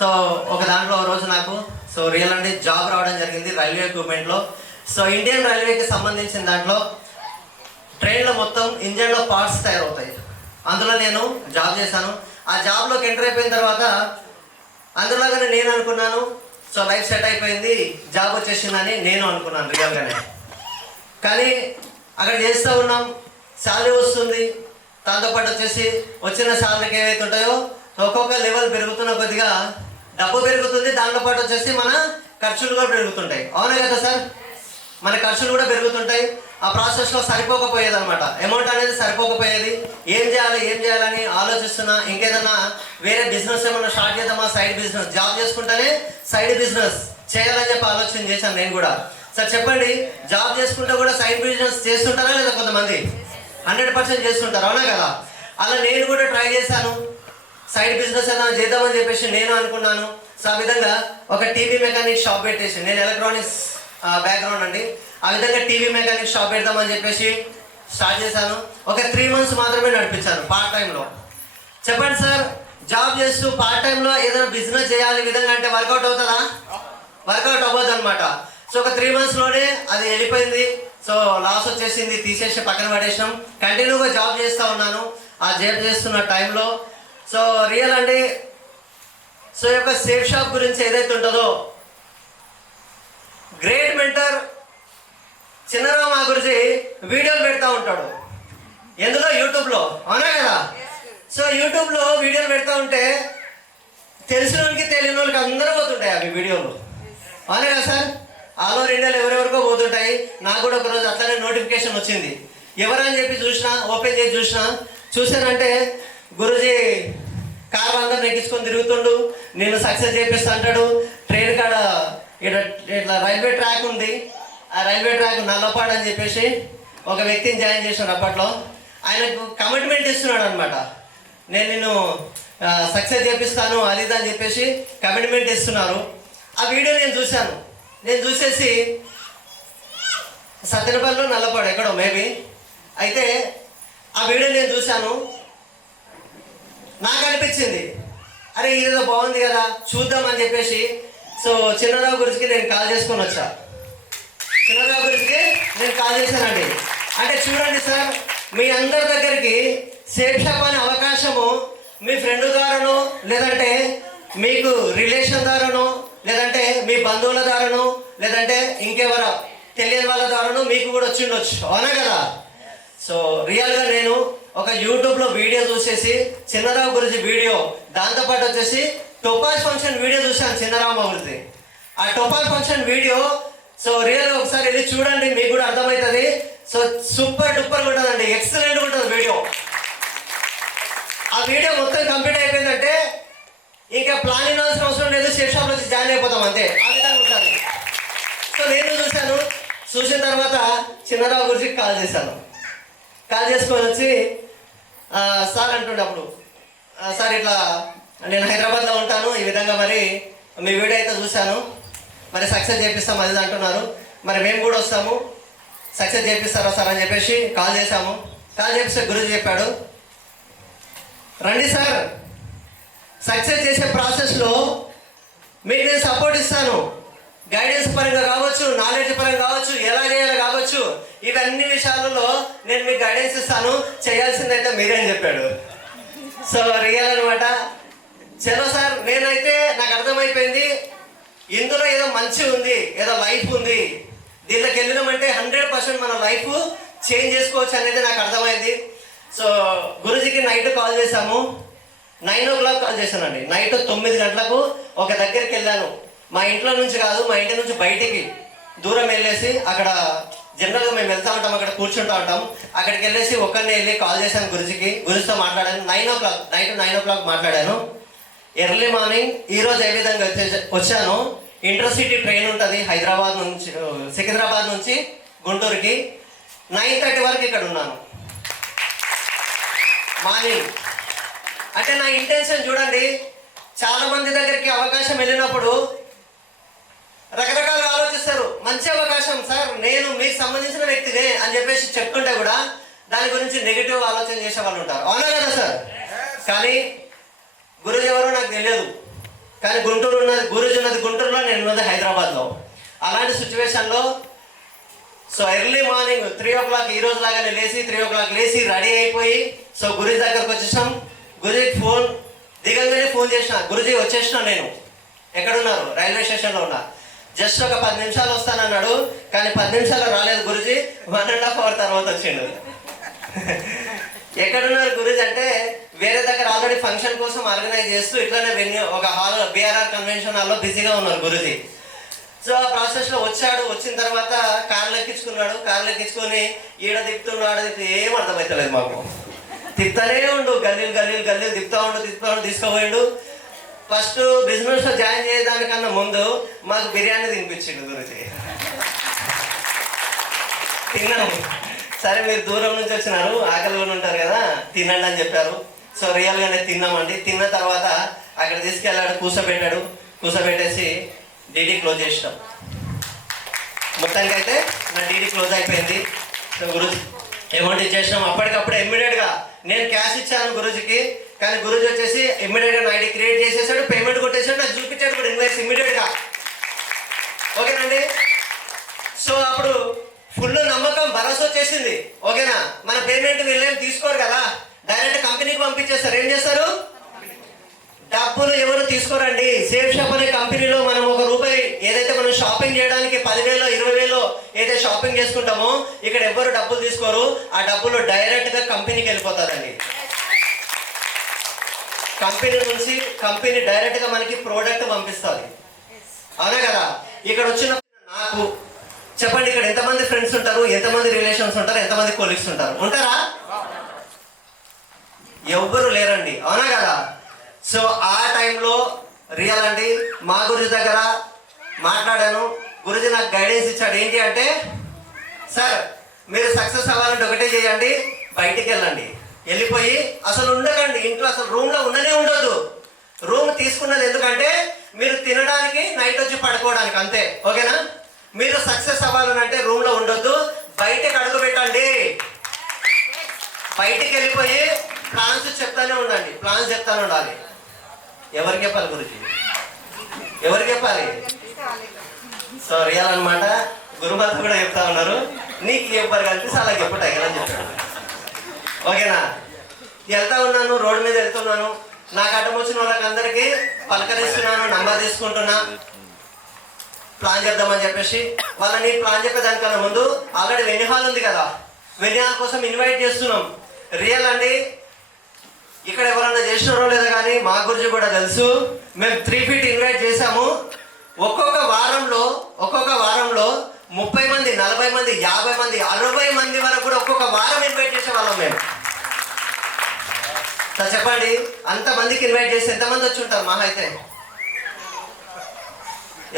సో ఒక దాంట్లో ఒక రోజు నాకు సో రియల్ అండి జాబ్ రావడం జరిగింది రైల్వే ఎక్విప్మెంట్లో. సో ఇండియన్ రైల్వేకి సంబంధించిన దాంట్లో ట్రైన్లో మొత్తం ఇంజన్లో పార్ట్స్ తయారవుతాయి. అందులో నేను జాబ్ చేశాను. ఆ జాబ్లోకి ఎంటర్ అయిపోయిన తర్వాత అందులోగానే నేను అనుకున్నాను సో లైఫ్ సెట్ అయిపోయింది, జాబ్ వచ్చేసిందని నేను అనుకున్నాను రియల్గానే. కానీ అక్కడ చేస్తూ ఉన్నాం, శాలరీ వస్తుంది. దాంతోపాటు వచ్చేసి వచ్చిన శాలరీకి ఏవైతే ఉంటాయో ఒక్కొక్క లెవెల్ పెరుగుతున్న కొద్దిగా డబ్బు పెరుగుతుంది, దాంతోపాటు వచ్చేసి మన ఖర్చులు కూడా పెరుగుతుంటాయి, అవునా కదా సార్? మన ఖర్చులు కూడా పెరుగుతుంటాయి. ఆ ప్రాసెస్లో సరిపోకపోయేది అనమాట, అమౌంట్ అనేది సరిపోకపోయేది. ఏం చేయాలని ఆలోచిస్తున్నా. ఇంకేదన్నా వేరే బిజినెస్ ఏమన్నా స్టార్ట్ చేద్దామా, సైడ్ బిజినెస్, జాబ్ చేసుకుంటేనే సైడ్ బిజినెస్ చేయాలని చెప్పి ఆలోచన చేశాను నేను కూడా. సార్ చెప్పండి, జాబ్ చేసుకుంటే కూడా సైడ్ బిజినెస్ చేస్తుంటారా లేదా? కొంతమంది 100% చేస్తుంటారు, అవునా కదా? అలా నేను కూడా ట్రై చేశాను, సైడ్ బిజినెస్ ఏదైనా చేద్దామని చెప్పేసి నేను అనుకున్నాను. సో ఆ విధంగా ఒక టీవీ మెకానిక్ షాప్ పెట్టేసి, నేను ఎలక్ట్రానిక్స్ బ్యాక్గ్రౌండ్ అండి, ఆ విధంగా టీవీ మెకానిక్ షాప్ పెడదామని చెప్పేసి స్టార్ట్ చేశాను. ఒక 3 months మాత్రమే నడిపించాను పార్ట్ టైంలో. చెప్పండి సార్, జాబ్ చేస్తూ పార్ట్ టైంలో ఏదైనా బిజినెస్ చేయాలి విధంగా అంటే వర్కౌట్ అవుతుందా? వర్కౌట్ అవ్వదు అనమాట. సో ఒక 3 monthsలోనే అది వెళ్ళిపోయింది. సో లాస్ వచ్చేసింది, తీసేసి పక్కన పడేసినాం. కంటిన్యూగా జాబ్ చేస్తూ ఉన్నాను. ఆ జాబ్ చేస్తున్న టైంలో సో రియల్ అండి సో యొక్క సేఫ్ షాప్ గురించి ఏదైతే ఉంటుందో గ్రేట్ మెంటర్ చిన్నరావు మా గురించి వీడియోలు పెడతా ఉంటాడు. ఎందులో? యూట్యూబ్లో, అవునా కదా? సో యూట్యూబ్లో వీడియోలు పెడతా ఉంటే తెలిసిన వాళ్ళకి తెలియని వాళ్ళకి అందరూ పోతుంటాయి అవి వీడియోలు, అవునా కదా సార్? ఆల్ ఓవర్ ఇండియాలో ఎవరెవరికో పోతుంటాయి. నాకు కూడా ఒకరోజు అట్లనే నోటిఫికేషన్ వచ్చింది. ఎవరని చెప్పి చూసినా, ఓపెన్ చేసి చూసానంటే గురూజీ కారు అందరిని ఎక్కించుకొని తిరుగుతుండు, నేను సక్సెస్ చేపిస్తా అంటాడు. ట్రైన్ కాడ ఇట్లా రైల్వే ట్రాక్ ఉంది, ఆ రైల్వే ట్రాక్ నల్లపాడు అని చెప్పేసి ఒక వ్యక్తిని జాయిన్ చేసినాడు. అప్పట్లో ఆయనకు కమిట్మెంట్ ఇస్తున్నాడు అనమాట, నేను నిన్ను సక్సెస్ చేపిస్తాను అది ఇది అని చెప్పేసి కమిట్మెంట్ ఇస్తున్నారు. ఆ వీడియో నేను చూశాను. నేను చూసేసి సత్తెనపల్లిలో నల్లపాడు ఎక్కడో మేబీ అయితే ఆ వీడియో నేను చూశాను. నాకు అనిపించింది, అరే ఇదేదో బాగుంది కదా చూద్దామని చెప్పేసి సో చిన్నరావు గురించి నేను కాల్ చేసుకొని వచ్చా. చిన్నరావు గురించి నేను కాల్ చేశానండి. అంటే చూడండి సార్, మీ అందరి దగ్గరికి సేఫ్ షాప్ అనే అవకాశము మీ ఫ్రెండ్ ద్వారానో, లేదంటే మీకు రిలేషన్ ద్వారానో, లేదంటే మీ బంధువుల ద్వారానో, లేదంటే ఇంకెవరో తెలియని వాళ్ళ ద్వారానో మీకు కూడా వచ్చిండొచ్చు, అవునా కదా? సో రియల్గా నేను ఒక యూట్యూబ్లో వీడియో చూసేసి చిన్నరావు గురించి వీడియో, దాంతోపాటు వచ్చేసి టొపాజ్ ఫంక్షన్ వీడియో చూశాను చిన్నరావు గురించి. ఆ టొపాజ్ ఫంక్షన్ వీడియో సో రియల్గా ఒకసారి వెళ్ళి చూడండి, మీకు కూడా అర్థమవుతుంది. సో సూపర్ డూపర్ ఉంటుందండి, ఎక్సలెంట్ ఉంటుంది వీడియో. ఆ వీడియో మొత్తం కంప్లీట్ అయిపోయిందంటే ఇంకా ప్లాన్ ఇవ్వాల్సిన అవసరం లేదు, షేర్ షాప్లో వచ్చి జాయిన్ అయిపోతాం అంతే, ఆ విధంగా ఉంటుంది. సో నేను చూసిన తర్వాత చిన్నరావు గురించి కాల్ చేశాను. కాల్ చేసుకొని వచ్చి సార్ అంటుండే అప్పుడు, సార్ ఇట్లా నేను హైదరాబాద్లో ఉంటాను, ఈ విధంగా మరి మీ వీడియో అయితే చూశాను, మరి సక్సెస్ చేపిస్తాం అది అంటున్నారు, మరి మేము కూడా వస్తాము, సక్సెస్ చేపిస్తారా సార్ అని చెప్పేసి కాల్ చేశాము. కాల్ చేపిస్తే గురుజీ చెప్పాడు, రండి సార్, సక్సెస్ చేసే ప్రాసెస్లో మీకు నేను సపోర్ట్ ఇస్తాను, గైడెన్స్ పరంగా కావచ్చు, నాలెడ్జ్ పరంగా కావచ్చు, ఎలా చేయాలో కావచ్చు, ఇవన్నీ విషయాలలో నేను మీకు గైడెన్స్ ఇస్తాను, చేయాల్సిందైతే మీరే అని చెప్పాడు. సో రియల్ అనమాట. చలో సార్, నేనైతే నాకు అర్థమైపోయింది ఇందులో ఏదో మంచి ఉంది, ఏదో లైఫ్ ఉంది, దీంట్లోకి వెళ్ళినామంటే 100% మన లైఫ్ చేంజ్ చేసుకోవచ్చు అనేది నాకు అర్థమైంది. సో గురుజీకి నైట్ కాల్ చేశాము, 9 o'clock కాల్ చేశానండి. నైట్ 9 గంటలకు ఒక దగ్గరికి వెళ్ళాను. మా ఇంట్లో నుంచి కాదు, మా ఇంటి నుంచి బయటికి దూరం వెళ్ళేసి అక్కడ జనరల్గా మేము వెళ్తూ ఉంటాం, అక్కడ కూర్చుంటూ ఉంటాం, అక్కడికి వెళ్ళేసి ఒక్కరిని వెళ్ళి కాల్ చేశాను గురుజీకి. గురుజీతో మాట్లాడాను. 9 o'clock నైట్ 9 o'clock మాట్లాడాను. ఎర్లీ మార్నింగ్ ఈరోజు ఏ విధంగా వచ్చాను, ఇంటర్సిటీ ట్రైన్ ఉంటుంది హైదరాబాద్ నుంచి, సికింద్రాబాద్ నుంచి గుంటూరుకి. 9:30 వరకు ఇక్కడ ఉన్నాను మార్నింగ్. అంటే నా ఇంటెన్షన్ చూడండి, చాలా మంది దగ్గరికి అవకాశం వెళ్ళినప్పుడు రకరకాలుగా ఆలోచిస్తారు. మంచి అవకాశం సార్, నేను మీకు సంబంధించిన వ్యక్తినే అని చెప్పేసి చెప్తుంటే కూడా దాని గురించి నెగిటివ్ ఆలోచన చేసే వాళ్ళు ఉంటారు, అవునా కదా సార్? కానీ గురుజీ ఎవరో నాకు తెలియదు, కానీ గుంటూరు ఉన్నది, గురుజీ ఉన్నది గుంటూరులో, నేను ఉన్నది హైదరాబాద్లో. అలాంటి సిచ్యువేషన్లో సో ఎర్లీ మార్నింగ్ 3 o'clock ఈ రోజు లాగానే లేచి 3 o'clock లేచి రెడీ అయిపోయి సో గురుజీ దగ్గరకు వచ్చేసాం. గురుజీకి ఫోన్ దిగంగానే ఫోన్ చేసిన, గురుజీ వచ్చేసిన, నేను ఎక్కడున్నారు, రైల్వే స్టేషన్లో ఉన్నా, జస్ట్ ఒక 10 నిమిషాలు వస్తానన్నాడు. కానీ 10 నిమిషాలు రాలేదు గురుజీ, 1.5 hour తర్వాత వచ్చిండు. ఎక్కడున్నారు గురుజీ అంటే వేరే దగ్గర ఆల్రెడీ ఫంక్షన్ కోసం ఆర్గనైజ్ చేస్తూ ఇట్లానే ఒక హాల్ BRR కన్వెన్షన్ హాల్లో బిజీగా ఉన్నారు గురుజీ. సో ఆ ప్రాసెస్లో వచ్చాడు. వచ్చిన తర్వాత కార్లు ఎక్కించుకున్నాడు. కార్లు ఎక్కించుకొని ఈడ తిప్పుతున్నాడు, ఏం అర్థమవుతలేదు మాకు. తిప్పుతానే ఉండు, గల్లీలు తిప్పుతా ఉండు తీసుకుపోయిండు. ఫస్ట్ బిజినెస్లో జాయిన్ చేయడానికన్నా ముందు మాకు బిర్యానీ తినిపించిండు గురుజీ. తిన్నాము. సరే మీరు దూరం నుంచి వచ్చినారు, ఆకలి కూడా ఉంటారు కదా, తినండి అని చెప్పారు. సో రియల్గానే తిన్నామండి. తిన్న తర్వాత అక్కడ తీసుకెళ్ళాడు, కూర్చోబెట్టేసి డీడీ క్లోజ్ చేసినాం. మొత్తానికి అయితే నా డీడీ క్లోజ్ అయిపోయింది. సో గురుజీ అమౌంట్ ఇచ్చేసినాం అప్పటికప్పుడు ఇమ్మీడియట్గా. నేను క్యాష్ ఇచ్చాను గురుజీకి, కానీ గురుజీ వచ్చేసి ఇమ్మీడియట్గా నా ఐడి క్రియేట్ చేసేసాడు, పేమెంట్ కొట్టేసాడు, నాకు చూపించాడు కూడా ఇన్వాయిస్ ఇమ్మీడియట్గా. ఓకేనండి. సో అప్పుడు ఫుల్ నమ్మకం, భరోసా వచ్చేసింది. ఓకేనా, మన పేమెంట్ వీళ్ళేం తీసుకోరు కదా, డైరెక్ట్ కంపెనీకి పంపించేస్తారు. ఏం చేస్తారు, డబ్బులు ఎవరు తీసుకోరండి. సేఫ్ షాప్ అనే కంపెనీలో మనం ₹1 ఏదైతే మనం షాపింగ్ చేయడానికి 10,000 20,000 ఏదైతే షాపింగ్ చేసుకుంటామో ఇక్కడ ఎవరు డబ్బులు తీసుకోరు. ఆ డబ్బులు డైరెక్ట్గా కంపెనీకి వెళ్ళిపోతారండి. కంపెనీ నుంచి కంపెనీ డైరెక్ట్గా మనకి ప్రోడక్ట్ పంపిస్తుంది, అవునా కదా. ఇక్కడ వచ్చిన నాకు చెప్పండి, ఇక్కడ ఎంతమంది ఫ్రెండ్స్ ఉంటారు, ఎంతమంది రిలేషన్స్ ఉంటారు, ఎంతమంది కొలీగ్స్ ఉంటారు, ఉంటారా? ఎవ్వరు లేరండి, అవునా కదా. సో ఆ టైంలో రియల్ అండి మా గురుజీ దగ్గర మాట్లాడాను. గురుజీ నాకు గైడెన్స్ ఇచ్చాడు. ఏంటి అంటే, సార్ మీరు సక్సెస్ అవ్వాలంటే ఒకటే చేయండి, బయటికి వెళ్ళండి, వెళ్ళిపోయి అసలు ఉండకండి ఇంట్లో, అసలు రూమ్లో ఉండొద్దు. రూమ్ తీసుకున్నది ఎందుకంటే మీరు తినడానికి, నైట్ వచ్చి పడుకోవడానికి, అంతే. ఓకేనా. మీరు సక్సెస్ అవ్వాలంటే రూమ్లో ఉండొద్దు, బయటకు అడుగు పెట్టండి. బయటికి వెళ్ళిపోయి ప్లాన్స్ చెప్తానే ఉండండి, ప్లాన్స్ చెప్తానే ఉండాలి. ఎవరికి చెప్పాలి గురుజీ, ఎవరికి చెప్పాలి? సో రియల్ అనమాట. గురుమాత కూడా చెప్తా ఉన్నారు, నీకు ఎవరు కనిపిస్తే అలా చెప్పు టైగర్ అని చెప్పాడు. ఓకేనా. వెళ్తా ఉన్నాను, రోడ్డు మీద వెళ్తున్నాను, నాకు అడ్డం వచ్చిన వాళ్ళకందరికీ పలకరిస్తున్నాను, నంబర్ తీసుకుంటున్నా, ప్లాన్ చేద్దామని చెప్పేసి. వాళ్ళని ప్లాన్ చెప్పేదానికన్నా ముందు ఆల్రెడీ వెన్యూ హాల్ ఉంది కదా, వెన్యూ హాల్ కోసం ఇన్వైట్ చేస్తున్నాం. రియల్ అండి, ఇక్కడ ఎవరన్నా చేసినారో లేదో కానీ మా గురించి కూడా తెలుసు. మేము 3 feet ఇన్వైట్ చేశాము. ఒక్కొక్క వారంలో 30 మంది, 40 మంది, 50 మంది, 60 మంది వరకు కూడా ఒక్కొక్క వారం ఇన్వైట్ చేసేవాళ్ళం మేము. సార్ చెప్పండి, అంతమందికి ఇన్వైట్ చేసి ఎంతమంది వచ్చి ఉంటారు మహా అయితే?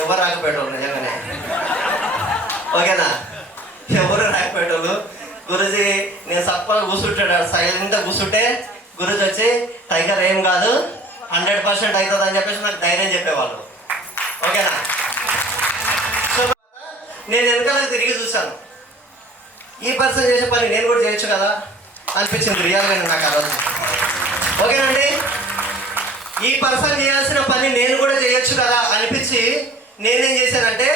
ఎవరు రాకపోయేటోళ్ళు నిజంగానే, ఓకేనా? ఎవరు రాకపోయేటోళ్ళు. గురుజీ నేను సప్పగా కూర్చుంటాడు, సైలెంట్గా కూర్చుంటే గురుజీ వచ్చి టైగర్ ఏం కాదు 100% అవుతుంది అని చెప్పేసి నాకు ధైర్యం చెప్పేవాళ్ళు, ఓకేనా? సో నేను వెనకాల తిరిగి చూశాను, ఈ పర్సన్ చేసే పని నేను కూడా చేయొచ్చు కదా అనిపించింది రియల్గా నాకు ఆ రోజు, ఓకేనండి? ఈ పర్సన్ చేయాల్సిన పని నేను కూడా చేయొచ్చు కదా అనిపించి నేనేం చేశానంటే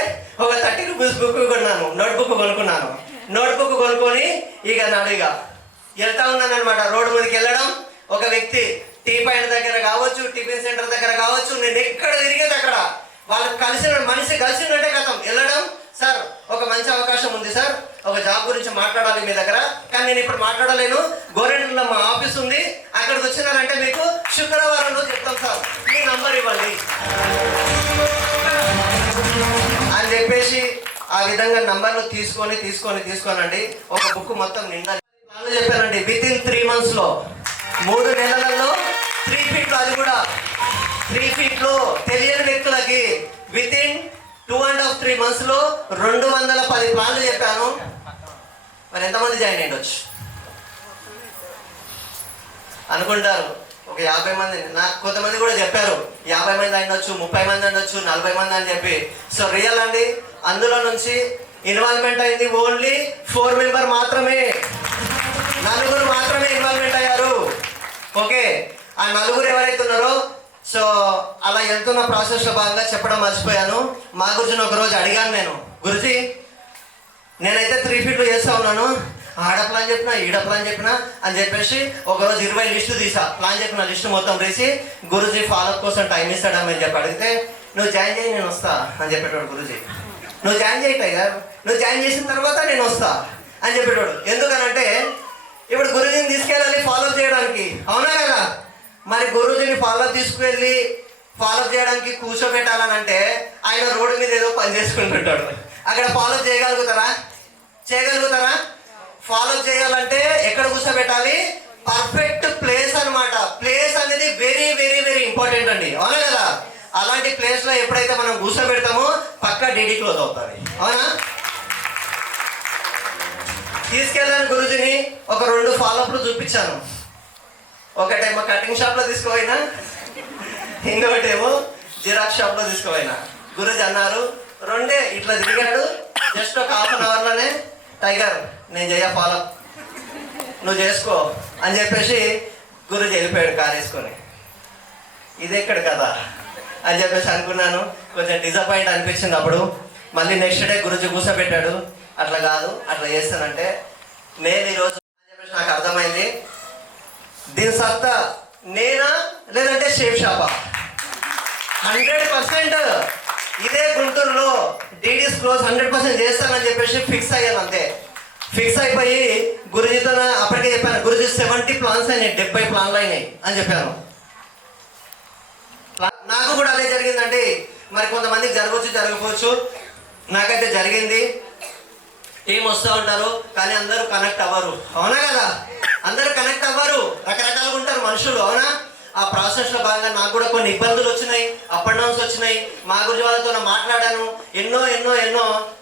ఒక 30 రూపీస్ బుక్ కొన్నాను, నోట్బుక్ కొనుక్కున్నాను. నోట్బుక్ కొనుక్కొని ఇక నడిగా వెళ్తా ఉన్నాను అనమాట. రోడ్డు మీదకి వెళ్ళడం, ఒక వ్యక్తి టీ పాయింట్ దగ్గర కావచ్చు, టిఫిన్ సెంటర్ దగ్గర కావచ్చు, నేను ఎక్కడ తిరిగేది అక్కడ వాళ్ళకి కలిసిన మనిషి కలిసిందంటే కథం వెళ్ళడం. సార్ ఒక మంచి అవకాశం ఉంది సార్, ఒక జాబ్ గురించి మాట్లాడాలి మీ దగ్గర, కానీ నేను ఇప్పుడు మాట్లాడలేను, గోరెంట్లో మా ఆఫీస్ ఉంది, అక్కడికి వచ్చినారంటే మీకు శుక్రవారం రోజు చెప్తాం సార్, మీ నంబర్ ఇవ్వండి అని చెప్పేసి ఆ విధంగా నంబర్లు తీసుకోనండి ఒక బుక్ మొత్తం నిండా ప్లాన్లు చెప్పానండి. విత్ ఇన్ 3 months 3 నెలలలో 3 feet, అది కూడా 3 feet తెలియని వ్యక్తులకి విత్ ఇన్ 2.5-3 months 210 ప్లాన్లు చెప్పాను. మరి ఎంతమంది జాయిన్ అయ్యొచ్చు అనుకుంటారు? ఒక 50 మంది. నాకు కొంతమంది కూడా చెప్పారు 50 మంది అయ్యొచ్చు, 30 మంది అయ్యొచ్చు, 40 మంది అని చెప్పి. సో రియల్ అండి, అందులో నుంచి ఇన్వాల్వ్మెంట్ అయింది ఓన్లీ 4 members మాత్రమే, 4 మాత్రమే ఇన్వాల్వ్మెంట్ అయ్యారు, ఓకే? ఆ 4 ఎవరైతే ఉన్నారో, సో అలా వెళ్తున్న ప్రాసెస్లో భాగంగా చెప్పడం మర్చిపోయాను. మా గురుజీని ఒక రోజు అడిగాను నేను, గురుజీ నేనైతే 3 feet చేస్తూ ఉన్నాను, ఆడ ప్లాన్ చెప్పినా ఈడ ప్లాన్ చెప్పినా అని చెప్పేసి ఒకరోజు 20 లిస్టు తీసా. ప్లాన్ చెప్పిన లిస్టు మొత్తం తీసి గురుజీ ఫాలోఅప్ కోసం టైం ఇస్తాడని చెప్పి అడిగితే, నువ్వు జాయిన్ చేయి నేను వస్తా అని చెప్పేటోడు గురుజీ. నువ్వు జాయిన్ చేయి టైగర్, నువ్వు జాయిన్ చేసిన తర్వాత నేను వస్తా అని చెప్పేటోడు. ఎందుకనంటే ఇప్పుడు గురుజీని తీసుకెళ్ళాలి ఫాలోఅప్ చేయడానికి, అవునా కదా? మరి గురుజీని తీసుకువెళ్ళి ఫాలోఅప్ చేయడానికి కూర్చోబెట్టాలనంటే ఆయన రోడ్డు మీద ఏదో పని చేసుకుంటుంటాడు, అక్కడ ఫాలోఅప్ చేయగలుగుతారా? ఫాలోఅప్ చేయాలంటే ఎక్కడ కూర్చోబెట్టాలి? పర్ఫెక్ట్ ప్లేస్ అనమాట. ప్లేస్ అనేది వెరీ వెరీ వెరీ ఇంపార్టెంట్ అండి, అవునా కదా? అలాంటి ప్లేస్లో ఎప్పుడైతే మనం కూర్చోబెడతామో పక్కా డీడీ క్లోజ్ అవుతుంది, అవునా? తీసుకెళ్ళాను గురుజీని, ఒక 2 ఫాలోఅప్లు చూపించాను. ఒకటేమో కటింగ్ షాప్లో తీసుకుపోయినా, ఇంకొకటేమో జిరాక్స్ షాప్లో తీసుకుపోయినా. గురుజీ అన్నారు 2 ఇట్లా తిరిగాడు, జస్ట్ ఒక 1/2 hourలోనే టైగర్ నేను చెయ్య ఫాలోఅప్, నువ్వు చేసుకో అని చెప్పేసి గురుజీ వెళ్ళిపోయాడు కార్ వేసుకొని. ఇది ఎక్కడ కదా అని చెప్పేసి అనుకున్నాను, కొంచెం డిసప్పాయింట్ అనిపించింది. అప్పుడు మళ్ళీ నెక్స్ట్ డే గురుజీ కూర్చోబెట్టాడు, అట్లా కాదు అట్లా చేస్తానంటే నేను ఈరోజు అని చెప్పేసి నాకు అర్థమైంది, దీని సత్తా నేనా లేదంటే షేప్ షాపా? 100% ఇదే గుంటూరులో డీడీస్ క్లోజ్ 100% చేస్తానని చెప్పేసి ఫిక్స్ అయ్యాను. అంతే ఫిక్స్ అయిపోయి గురుజీతో అప్పటికే చెప్పాను, గురుజీ 70 ప్లాన్స్ అయినాయి, 70 ప్లాన్లు అయినాయి అని చెప్పాను. నాకు కూడా అదే జరిగిందండి. మరి కొంతమందికి జరగవచ్చు జరగకపోవచ్చు, నాకైతే జరిగింది. టీం వస్తూ ఉంటారు కానీ అందరూ కనెక్ట్ అవ్వరు, అవునా కదా? అందరూ కనెక్ట్ అవ్వరు, రకరకాలుగా ఉంటారు మనుషులు, అవునా? ఆ ప్రాసెస్లో భాగంగా నాకు కూడా కొన్ని ఇబ్బందులు వచ్చినాయి, అప్ అండ్ డౌన్స్ వచ్చినాయి. మా గురించి వాళ్ళతో మాట్లాడాను, ఎన్నో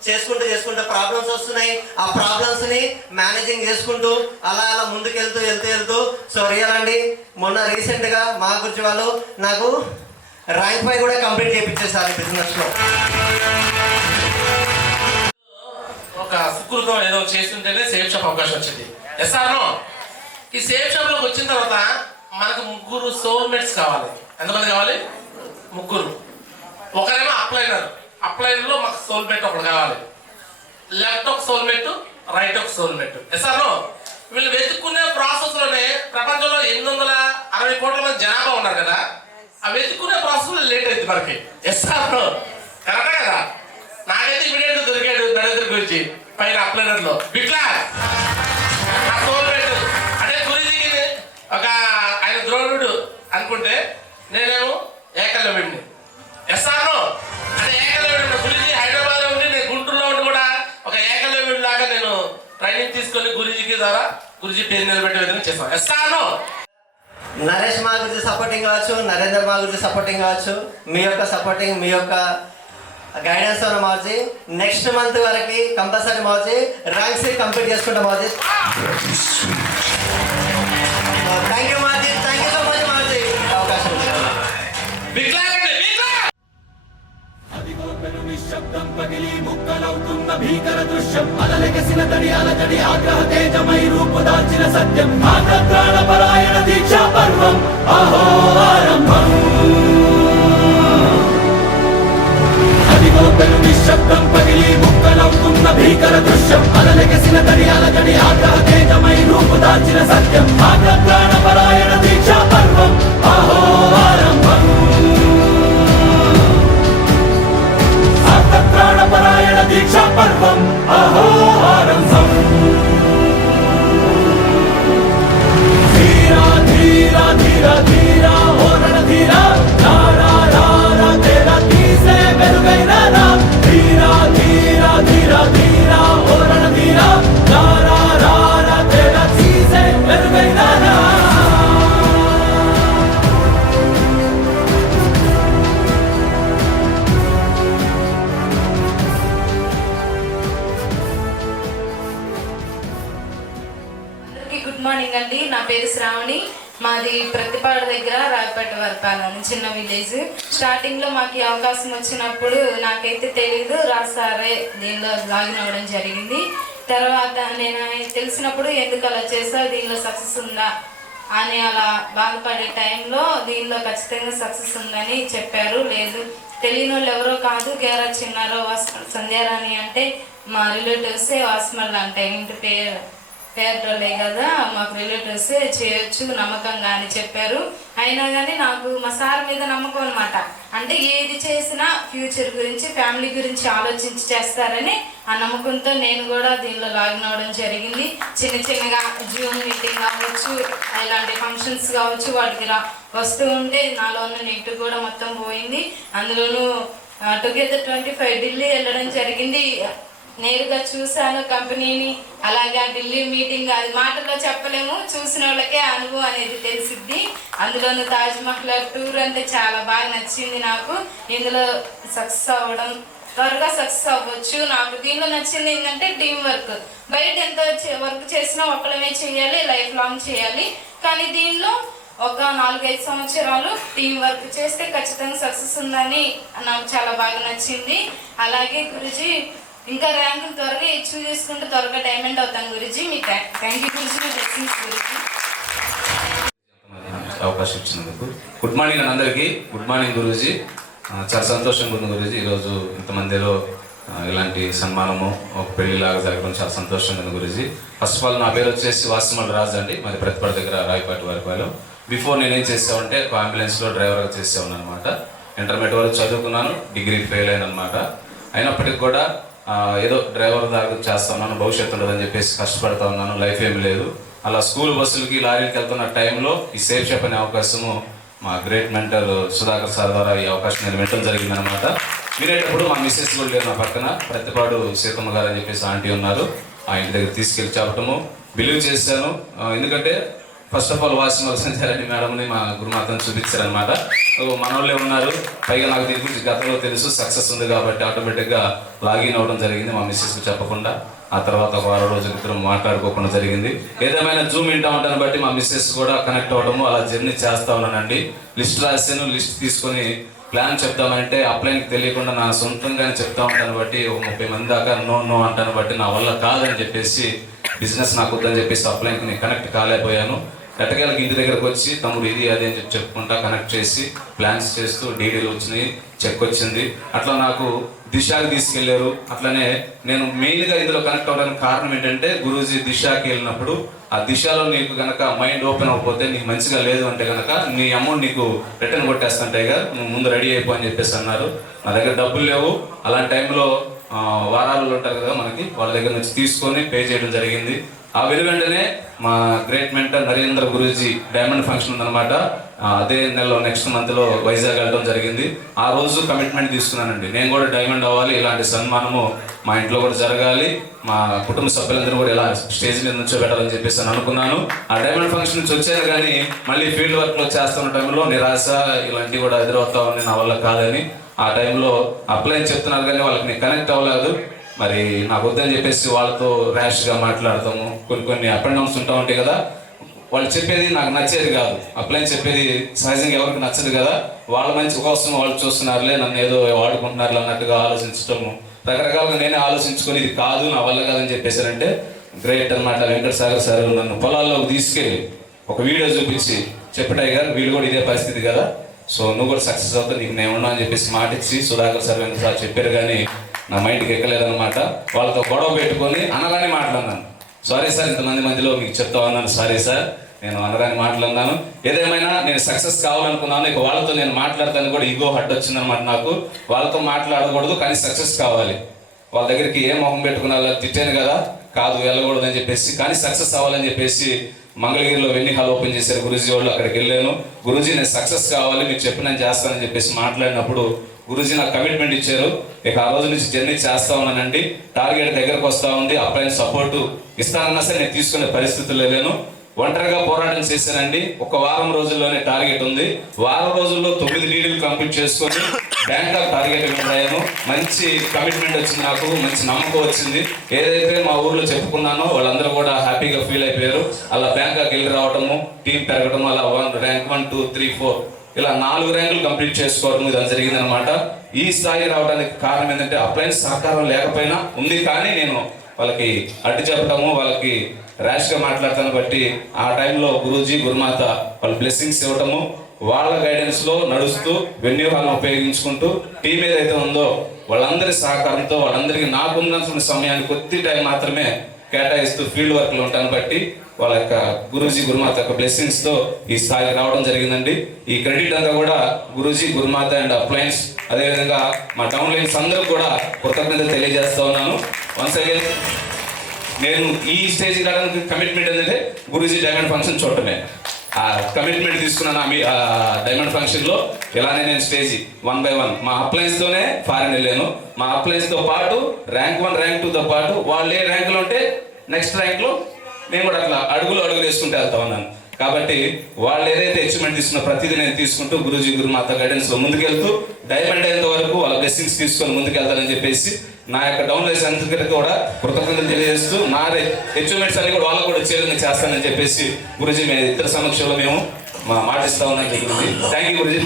చేసుకుంటూ ప్రాబ్లమ్స్ వస్తున్నాయి. ఆ ప్రాబ్లమ్స్ని మేనేజింగ్ చేసుకుంటూ అలా ముందుకెళ్తూ సో రియల్ అండి, మొన్న రీసెంట్గా మా గురించి వాళ్ళు నాకు ర్యాంక్ 5 కూడా కంప్లీట్ చేయించేసారు బిజినెస్లో. ఒక సుకృతం ఏదో చేస్తుంటేనే సేఫ్ షాప్ అవకాశం వచ్చింది. ఎస్ఆర్నో ఈ సేఫ్ షాప్లోకి వచ్చిన తర్వాత మనకు 3 సోల్మేట్స్ కావాలి. ఎంతమంది కావాలి? 3. ఒకరేమో అప్లైనర్లో మాకు సోల్మేట్ ఒకడు కావాలి. లెఫ్ట్ ఒక సోల్మేట్, రైట్ ఒక సోల్మేట్. ఎస్ఆర్నో వీళ్ళు వెతుక్కునే ప్రాసెస్లోనే ప్రపంచంలో 860 కోట్ల మంది జనాభా ఉన్నారు కదా, ఆ వెతుక్కునే ప్రాసెస్లో లేట్ అయింది మనకి. ఎస్ఆర్నో కరెక్టే కదా? నాకైతే ఇమీడియట్గా దొరికాడు నరేంద్ర గురించి పైన అప్లైనర్లో బిట్లా ఆ సోల్మేట్. అంటే గురుజీకి ఒక ఆయన ద్రోణుడు అనుకుంటే నేనేమో ఏకలవ్యుడిని. ఎస్ఆర్నో అంటే ఏకలవ్యుడు. గురుజీ హైదరాబాద్లో ఉండి నేను గుంటూరులో ఉండి కూడా ఒక ఏకలవ్యుడి లాగా నేను ట్రైనింగ్ తీసుకొని గురుజీకి ద్వారా గురుజీ పేరు నిలబెట్టే విధంగా చేస్తాను. ఎస్ఆర్నో నరేష్ మా గురించి సపోర్టింగ్ కావచ్చు, నరేందర్ మా గురించి సపోర్టింగ్ కావచ్చు, మీ యొక్క సపోర్టింగ్, మీ యొక్క గైడెన్స్ ఉన్న మాజీ నెక్స్ట్ మంత్ వరకు కంపల్సరీ మాజీ ర్యాంక్స్ కంప్లీట్ చేసుకుంటాం మాజీ. థ్యాంక్ యూ మాజీ, థ్యాంక్ యూ సో మచ్ మాజీ అవకాశం ఇచ్చారు. నిశ్శబ్దం పగిలి ముక్కలవుతున్న భీకర దృశ్యం, అలలెగసిన తడి అలజడి ఆగ్రహ తేజమై రూపుదాల్చిన సత్యం, ఆగ్రహ పరాయణ దీక్షా పర్వం అహో ఆరంభం. అదిగో పెను నిశ్శబ్దం పగిలి ముక్కలవుతున్న భీకర దృశ్యం, అలలెగసిన తడి అలజడి ఆగ్రహ తేజమై రూపుదాల్చిన సత్యం, ఆగ్రహ పరాయణ దీక్షా పర్వం అహో ఆరంభం. ప్రాణపరాయణ దీక్షా పర్వం అహో ఆరంభం. ధీరా ధీరా ధీరా ధీరా ఓ రణధీరా, రారా రారా తేరా తీసే వెలుగైన రా. ధీరా ధీరా ధీరా ధీరా ఓ రణధీరా, రారా రారా తేరా తీసే వెలుగైన రా. గుడ్ మార్నింగ్ అండి. నా పేరు శ్రావణి. మాది ప్రతిపాడు దగ్గర రాయపేట వరపాలెం, చిన్న విలేజ్. స్టార్టింగ్లో మాకు ఈ అవకాశం వచ్చినప్పుడు నాకైతే తెలీదు, రాసారే దీనిలో లాగిన్ అవ్వడం జరిగింది. తర్వాత నేను తెలిసినప్పుడు ఎందుకు అలా చేసా, దీనిలో సక్సెస్ ఉందా అని అలా బాధపడే టైంలో దీనిలో ఖచ్చితంగా సక్సెస్ ఉందని చెప్పారు. లేదు తెలియని వాళ్ళు ఎవరో కాదు, గేరా చిన్నారో సంధ్యారాణి అంటే మా రిలేటివ్సే వాస్మల్ అంటే ఇంటి పేరులే కదా, మాకు రిలేటివ్స్ చేయొచ్చు నమ్మకంగా అని చెప్పారు. అయినా కానీ నాకు మా సార్ మీద నమ్మకం అనమాట. అంటే ఏది చేసినా ఫ్యూచర్ గురించి, ఫ్యామిలీ గురించి ఆలోచించి చేస్తారని ఆ నమ్మకంతో నేను కూడా దీనిలో లాగిన్ అవ్వడం జరిగింది. చిన్నగా జూమ్ మీటింగ్ కావచ్చు, ఇలాంటి ఫంక్షన్స్ కావచ్చు, వాటికి వస్తూ ఉంటే నాలో ఉన్న నెగిటివ్ కూడా మొత్తం పోయింది. అందులోనూ టుగెదర్ 25 ఢిల్లీ వెళ్ళడం జరిగింది. నేరుగా చూశాను కంపెనీని. అలాగా ఢిల్లీ మీటింగ్ అది మాటల్లో చెప్పలేము, చూసిన వాళ్ళకే అనుభవం అనేది తెలిసిద్ది. అందులోనూ తాజ్మహల్ టూర్ అంటే చాలా బాగా నచ్చింది నాకు. ఇందులో సక్సెస్ అవ్వడం, త్వరగా సక్సెస్ అవ్వచ్చు. నాకు దీనిలో నచ్చింది ఏంటంటే టీం వర్క్. బయట ఎంత వర్క్ చేసినా ఒక్కడమే చేయాలి, లైఫ్ లాంగ్ చేయాలి. కానీ దీనిలో ఒక 4-5 సంవత్సరాలు టీం వర్క్ చేస్తే ఖచ్చితంగా సక్సెస్ ఉందని నాకు చాలా బాగా నచ్చింది. అలాగే గురుజీ ఇంకా ర్యాంకులు త్వరగా అచీవ్ చేసుకుంటే త్వరగా డైమండ్ అవుతాం గురుజీ. మీ థ్యాంక్ యూ గురుజీ, మీ బ్లెస్సింగ్స్ గురుజీ. అవకాశం ఇచ్చినందుకు గుడ్ మార్నింగ్ అని అందరికీ. గుడ్ మార్నింగ్ గురూజీ. చాలా సంతోషంగా ఉంది గురూజీ, ఈరోజు ఇంతమందిలో ఇలాంటి సన్మానము ఒక పెళ్లిలాగా జరగడం చాలా సంతోషంగా ఉంది గురూజీ. ఫస్ట్ ఆఫ్ ఆల్ నా పేరు వచ్చేసి వాసిమల్ రాజు అండి, మరి ప్రతిపాడు దగ్గర రాయపాటి వరపాలెం. బిఫోర్ నేనేం చేసామంటే ఒక అంబులెన్స్లో డ్రైవర్గా చేసేవాను అనమాట. ఇంటర్మీడియట్ వరకు చదువుకున్నాను, డిగ్రీ ఫెయిల్ అయ్యాను అనమాట. అయినప్పటికీ కూడా ఏదో డ్రైవర్ దాకా చేస్తున్నాను, భవిష్యత్తు ఉండదని చెప్పేసి కష్టపడతా ఉన్నాను, లైఫ్ ఏమి లేదు. అలా స్కూల్ బస్సులకి లారీలకి వెళ్తున్న టైంలో ఈ సేఫ్ షాప్ అనే అవకాశము మా గ్రేట్ మెంటర్ సుధాకర్ సార్ ద్వారా ఈ అవకాశం నేను వినడం జరిగిందనమాట. వినేటప్పుడు మా మిస్సెస్ కూడా లేరు నా పక్కన, ప్రతిపాడు సీతమ్మ గారు అని చెప్పేసి ఆంటీ ఉన్నారు. ఆ ఇంటి దగ్గర తీసుకెళ్ళి చెప్పటము బిలీవ్ చేశాను. ఎందుకంటే ఫస్ట్ ఆఫ్ ఆల్ వాసిమల్ సంచారని మేడంని మా గురుమాతను చూపించారనమాట. మనోళ్ళే ఉన్నారు, పైగా నాకు దీని గురించి గతంలో తెలుసు, సక్సెస్ ఉంది కాబట్టి ఆటోమేటిక్గా లాగిన్ అవ్వడం జరిగింది మా మిస్సెస్కి చెప్పకుండా. ఆ తర్వాత ఒక 6 రోజుల క్రితం మాట్లాడుకోకుండా జరిగింది. ఏదేమైనా జూమ్ వింటా ఉంటాను బట్టి మా మిస్సెస్ కూడా కనెక్ట్ అవ్వడము, అలా జర్నీ చేస్తా ఉన్నానండి. లిస్ట్ రాశాను, లిస్ట్ తీసుకొని ప్లాన్ చెప్తామంటే అప్లైన్కి తెలియకుండా నా సొంతంగానే చెప్తా ఉంటాను బట్టి ఒక 30 మంది దాకా నో అంటాను బట్టి నా వల్ల కాదని చెప్పేసి బిజినెస్ నాకు వద్దని చెప్పేసి అప్లైన్కి నేను కనెక్ట్ కాలేకపోయాను. ఎట్టకేళ్ళకి ఇంటి దగ్గరకు వచ్చి తమ్ముడు ఇది అది అని చెప్పి చెప్పుకుంటా కనెక్ట్ చేసి ప్లాన్స్ చేస్తూ డీడీలు వచ్చినాయి, చెక్ వచ్చింది. అట్లా నాకు దిశకి తీసుకెళ్లారు. అట్లనే నేను మెయిన్గా ఇందులో కనెక్ట్ అవ్వడానికి కారణం ఏంటంటే గురూజీ దిశకి వెళ్ళినప్పుడు ఆ దిశలో నీకు కనుక మైండ్ ఓపెన్ అవ్వకపోతే నీకు మంచిగా లేదు అంటే కనుక నీ అమౌంట్ నీకు రిటర్న్ కొట్టేస్తుంటాయిగా, నువ్వు ముందు రెడీ అయిపో అని చెప్పేసి అన్నారు. నా దగ్గర డబ్బులు లేవు. అలాంటి టైంలో వారాలు ఉంటారు కదా మనకి, వాళ్ళ దగ్గర నుంచి తీసుకొని పే చేయడం జరిగింది. ఆ వెంటనే మా great mentor Narendra Guruji diamond function ఉందన్నమాట. అదే నెలలో నెక్స్ట్ మంత్లో వైజాగ్ వెళ్ళడం జరిగింది. ఆ రోజు కమిట్మెంట్ తీసుకున్నానండి, నేను కూడా డైమండ్ అవ్వాలి, ఇలాంటి సన్మానము మా ఇంట్లో కూడా జరగాలి, మా కుటుంబ సభ్యులందరూ కూడా ఇలా స్టేజ్ మీద నుంచోబెట్టాలని చెప్పేసి అని అనుకున్నాను. ఆ డైమండ్ ఫంక్షన్ నుంచి వచ్చాను, కానీ మళ్ళీ ఫీల్డ్ వర్క్లో చేస్తున్న టైంలో నిరాశ ఇలాంటివి కూడా ఎదురవుతా ఉంది, నా వల్ల కాదని. ఆ టైంలో అప్లై అని చెప్తున్నారు కానీ వాళ్ళకి నేను కనెక్ట్ అవ్వలేదు. మరి నాకు వద్దని చెప్పేసి వాళ్ళతో ర్యాష్గా మాట్లాడతాము, కొన్ని అప్ అండ్ డౌన్స్ ఉంటా ఉంటాయి కదా, వాళ్ళు చెప్పేది నాకు నచ్చేది కాదు. అప్లై చెప్పేది సహజంగా ఎవరికి నచ్చదు కదా, వాళ్ళ మంచి కోసం వాళ్ళు చూస్తున్నారులే, నన్ను ఏదో వాడుకుంటున్నారు అన్నట్టుగా ఆలోచించటము, రకరకాలుగా నేనే ఆలోచించుకొని ఇది కాదు, నా వల్ల కాదని చెప్పేశారంటే గ్రేట్ అనమాట. వెంకటసాగర్ సార్ నన్ను పొలాల్లోకి తీసుకెళ్ళి ఒక వీడియో చూపించి చెప్పటాయి గారు వీళ్ళు కూడా ఇదే పరిస్థితి కదా, సో నువ్వు కూడా సక్సెస్ అవుతావు, నీకు నేను ఉన్నా అని చెప్పేసి మాట ఇచ్చి సుధాకర్ సార్ వెంకట సార్ చెప్పారు, కానీ నా మైండ్కి ఎక్కలేదన్నమాట. వాళ్ళతో గొడవ పెట్టుకొని అనగానే మాట్లాడినాను. సారీ సార్, ఇంతమంది మధ్యలో మీకు చెప్తా ఉన్నాను, సారీ సార్, నేను అనగానే మాట్లాడినాను. ఏదేమైనా నేను సక్సెస్ కావాలనుకున్నాను, ఇక వాళ్ళతో నేను మాట్లాడతాను కూడా ఈగో హట్ వచ్చిందనమాట నాకు. వాళ్ళతో మాట్లాడకూడదు కానీ సక్సెస్ కావాలి, వాళ్ళ దగ్గరికి ఏ మొహం పెట్టుకున్నా తిట్టాను కదా, కాదు వెళ్ళకూడదు అని చెప్పేసి, కానీ సక్సెస్ అవ్వాలని చెప్పేసి మంగళగిరిలో వెన్నీ హాల్ ఓపెన్ చేశారు గురూజీ వాళ్ళు, అక్కడికి వెళ్ళాను. గురూజీ నేను సక్సెస్ కావాలి, మీరు చెప్పిన చేస్తానని చెప్పేసి మాట్లాడినప్పుడు గురూజీ నాకు కమిట్మెంట్ ఇచ్చారు. ఇక ఆ రోజు నుంచి జర్నీ చేస్తా ఉన్నానండి. టార్గెట్ దగ్గరకు వస్తూ ఉంది, అప్లైన్ సపోర్టు ఇస్తానన్నా సరే నేను తీసుకునే పరిస్థితుల్లో లేను. ఒంటరిగా పోరాటం చేశానండి. ఒక వారం రోజుల్లోనే టార్గెట్ ఉంది. వారం రోజుల్లో 9 లీడ్లు కంప్లీట్ చేసుకొని బ్యాంకాక్ టార్గెట్ విన్నర్ అయ్యాను. మంచి కమిట్మెంట్ వచ్చింది, నాకు మంచి నమ్మకం వచ్చింది. ఏదైతే మా ఊర్లో చెప్పుకున్నానో వాళ్ళందరూ కూడా హ్యాపీగా ఫీల్ అయిపోయారు. అలా బ్యాంకాక్ వెళ్ళి రావటము, టీం పెరగడం, అలా ర్యాంక్ 1, 2, 3, 4 ఇలా 4 ర్యాంకులు కంప్లీట్ చేసుకోవడం ఇది జరిగిందనమాట. ఈ స్థాయి రావడానికి కారణం ఏంటంటే అప్లైన్ సహకారం లేకపోయినా ఉంది, కానీ నేను వాళ్ళకి అడ్డు చెప్పడము, వాళ్ళకి ర్యాష్గా మాట్లాడతాను బట్టి ఆ టైంలో గురూజీ గురుమాత వాళ్ళ బ్లెస్సింగ్స్ ఇవ్వటము, వాళ్ళ గైడెన్స్లో నడుస్తూ వెన్యూ హాల్ని ఉపయోగించుకుంటూ టీం ఏదైతే ఉందో వాళ్ళందరి సహకారంతో వాళ్ళందరికీ నాకున్న సమయాన్ని కొద్ది టైం మాత్రమే కేటాయిస్తూ ఫీల్డ్ వర్క్లో ఉంటాను బట్టి వాళ్ళ యొక్క గురూజీ గురుమాత యొక్క బ్లెస్సింగ్స్తో ఈ స్థాయికి రావడం జరిగిందండి. ఈ క్రెడిట్ అంతా కూడా గురూజీ గురుమాత అండ్ అప్లయన్స్, అదేవిధంగా మా టౌన్ లైన్స్ అందరూ కూడా కృతజ్ఞతలు తెలియజేస్తా ఉన్నాను. వన్స్ అగైన్ నేను ఈ స్టేజ్కి రావడానికి కమిట్మెంట్ ఏంటంటే గురూజీ డైమండ్ ఫంక్షన్ చూడటమే. ఆ కమిట్మెంట్ తీసుకున్నాను. ఆ డైమండ్ ఫంక్షన్లో ఇలానే నేను స్టేజ్ 1 by 1 మా అప్లయన్స్తోనే ఫారెన్ వెళ్ళాను. మా అప్లయన్స్తో పాటు ర్యాంక్ 1, ర్యాంక్ 2తో పాటు వాళ్ళు ఏ ర్యాంకులో ఉంటే నెక్స్ట్ ర్యాంక్లో నేను కూడా అట్లా అడుగులు వేసుకుంటూ వెళ్తా ఉన్నాను. కాబట్టి వాళ్ళు ఏదైతే అచీవ్మెంట్ తీసుకున్న ప్రతిదీ నేను తీసుకుంటూ గురూజీ గురుమాత గైడెన్స్లో ముందుకెళ్తూ డైమండ్ అయ్యేంత వరకు వాళ్ళ బ్లెస్సింగ్స్ తీసుకొని ముందుకెళ్తానని చెప్పేసి నా యొక్క డౌన్ లైన్స్ అందరికీ కూడా కృతజ్ఞతలు తెలియజేస్తూ నా అచీవ్మెంట్స్ అన్ని కూడా వాళ్ళకు కూడా వచ్చేదని చేస్తానని చెప్పేసి గురూజీ మీ ఇద్దరు సమక్షంలో మేము మాటిస్తా ఉన్నాం. థ్యాంక్ యూ గురూజీ.